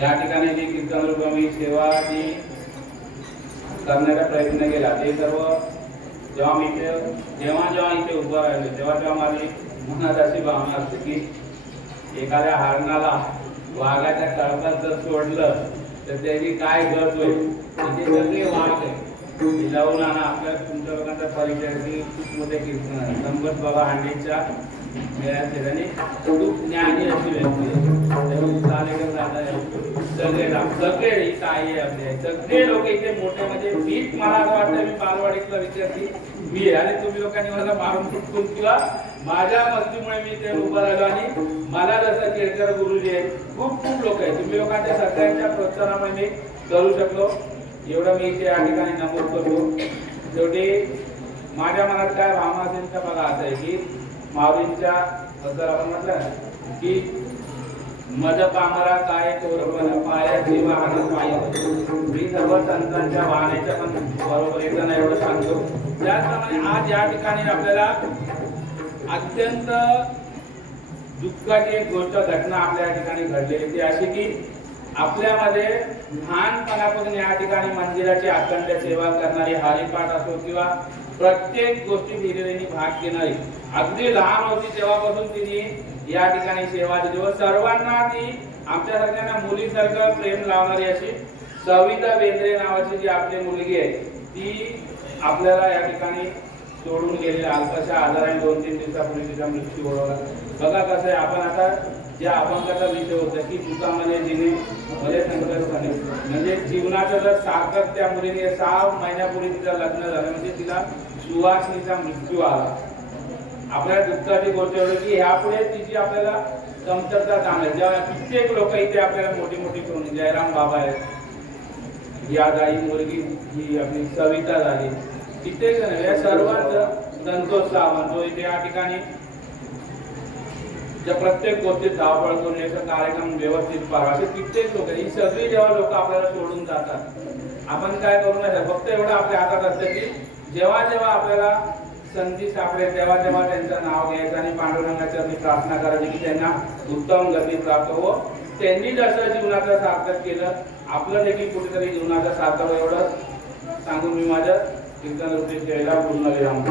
या ठिकाणी जी कीर्तन रूपी सेवा जी करण्याचा प्रयत्न केला ते सर्व जेव्हा इथे उभं राहिलो तेव्हा माझी मनात अशी भावना असते की एखाद्या हरणाला वाघाच्या कळपात जर सोडलं तर त्याची काय गत होईल. तिथे सगळे वाघ आहे लावून आणा. आपल्या तुमच्या लोकांचा परिचय खूप मोठे कीर्तन आहे. संपत बाबा हांडेच्या मेळ्यात आणि खूप ज्ञानी अशी व्यक्ती सगळे काय आपले सगळे लोक इथे मोठे म्हणजे मीच मला असं वाटतं मी बालवाडीतला विद्यार्थी मी आहे आणि तुम्ही लोकांनी मला मारून फुटकून किंवा माझ्या मस्तीमुळे मी ते उभं राहिलो आणि मला जसं केळकर गुरुजी आहेत खूप लोक आहेत. तुम्ही लोकांच्या सगळ्यांच्या प्रोत्साहनामुळे मी करू शकलो एवढं मी इथे या ठिकाणी नमूद करतो. शेवटी माझ्या मनात काय भावना असेल तर बघा असं आहे की माऊलींच्या बद्दल आपण म्हटलं ना की मद पामरा काय तोरपण पायाची वाहन पाय मी सर्व संतांच्या वाहनाच्या पण बरोबर एकदा नाही एवढं सांगतो. त्याचप्रमाणे आज या ठिकाणी आपल्याला अत्यंत दुःखाची एक गोष्ट घटना आपल्या ठिकाणी घडलेली ती अशी की आपल्यामध्ये लहानपणापासून या ठिकाणी मंदिराची अखंड सेवा करणारी हरिपाठ असो किंवा प्रत्येक गोष्टी धीरेने भाग घेणारी अगदी लहान होती तेव्हापासून तिने या ठिकाणी सेवा दिली व सर्वांना ती आमच्या सगळ्यांना मुलीसारखं प्रेम लावणारी अशी सविता बेंद्रे नावाची जी आपली मुलगी आहे ती आपल्याला या ठिकाणी सोडून गेलेली अल्पशा आजाराने 2-3 दिवसापूर्वी तिचा मृत्यू ओढवला. बघा कसं आहे आपण आता ज्या अपंगाचा विषय होता की दुःखामध्ये जिने भले संघर्ष झाले म्हणजे जीवनाचं जर सार्थक त्या मुलीने 6 महिन्यापूर्वी तिचं लग्न झालं म्हणजे तिला सुवासिनीचा मृत्यू आला. आपल्या दुःखाची गोष्ट एवढी की ह्यापुढे तिची आपल्याला कमतरता जाणवेल. जेव्हा कित्येक लोक इथे आपल्याला मोठी मोठी करून जयराम बाबा आहेत या दाई मुलगी ही आपली सविता झाली कित्येक जण या सर्वांचं संतोष सावंत जो इथे या ठिकाणी ज्या प्रत्येक गोष्टीत धावपळ करून याचा कार्यक्रम व्यवस्थित पार असे कित्येक लोक ही सगळी जेव्हा लोक आपल्याला सोडून जातात आपण काय करू नये फक्त एवढं आपल्या हातात असतं की जेव्हा जेव्हा आपल्याला संधी सापडेल तेव्हा तेव्हा त्यांचं नाव घ्यायचं आणि पांडुरंगाच्या प्रार्थना करायची की त्यांना उत्तम गती प्राप्त हो. त्यांनी जसं जीवनाचं सार्थक केलं आपलं देखील कुठेतरी जीवनाचं सार्थक एवढं सांगून मी माझ्या कीर्तन रूपी पूर्ण विराम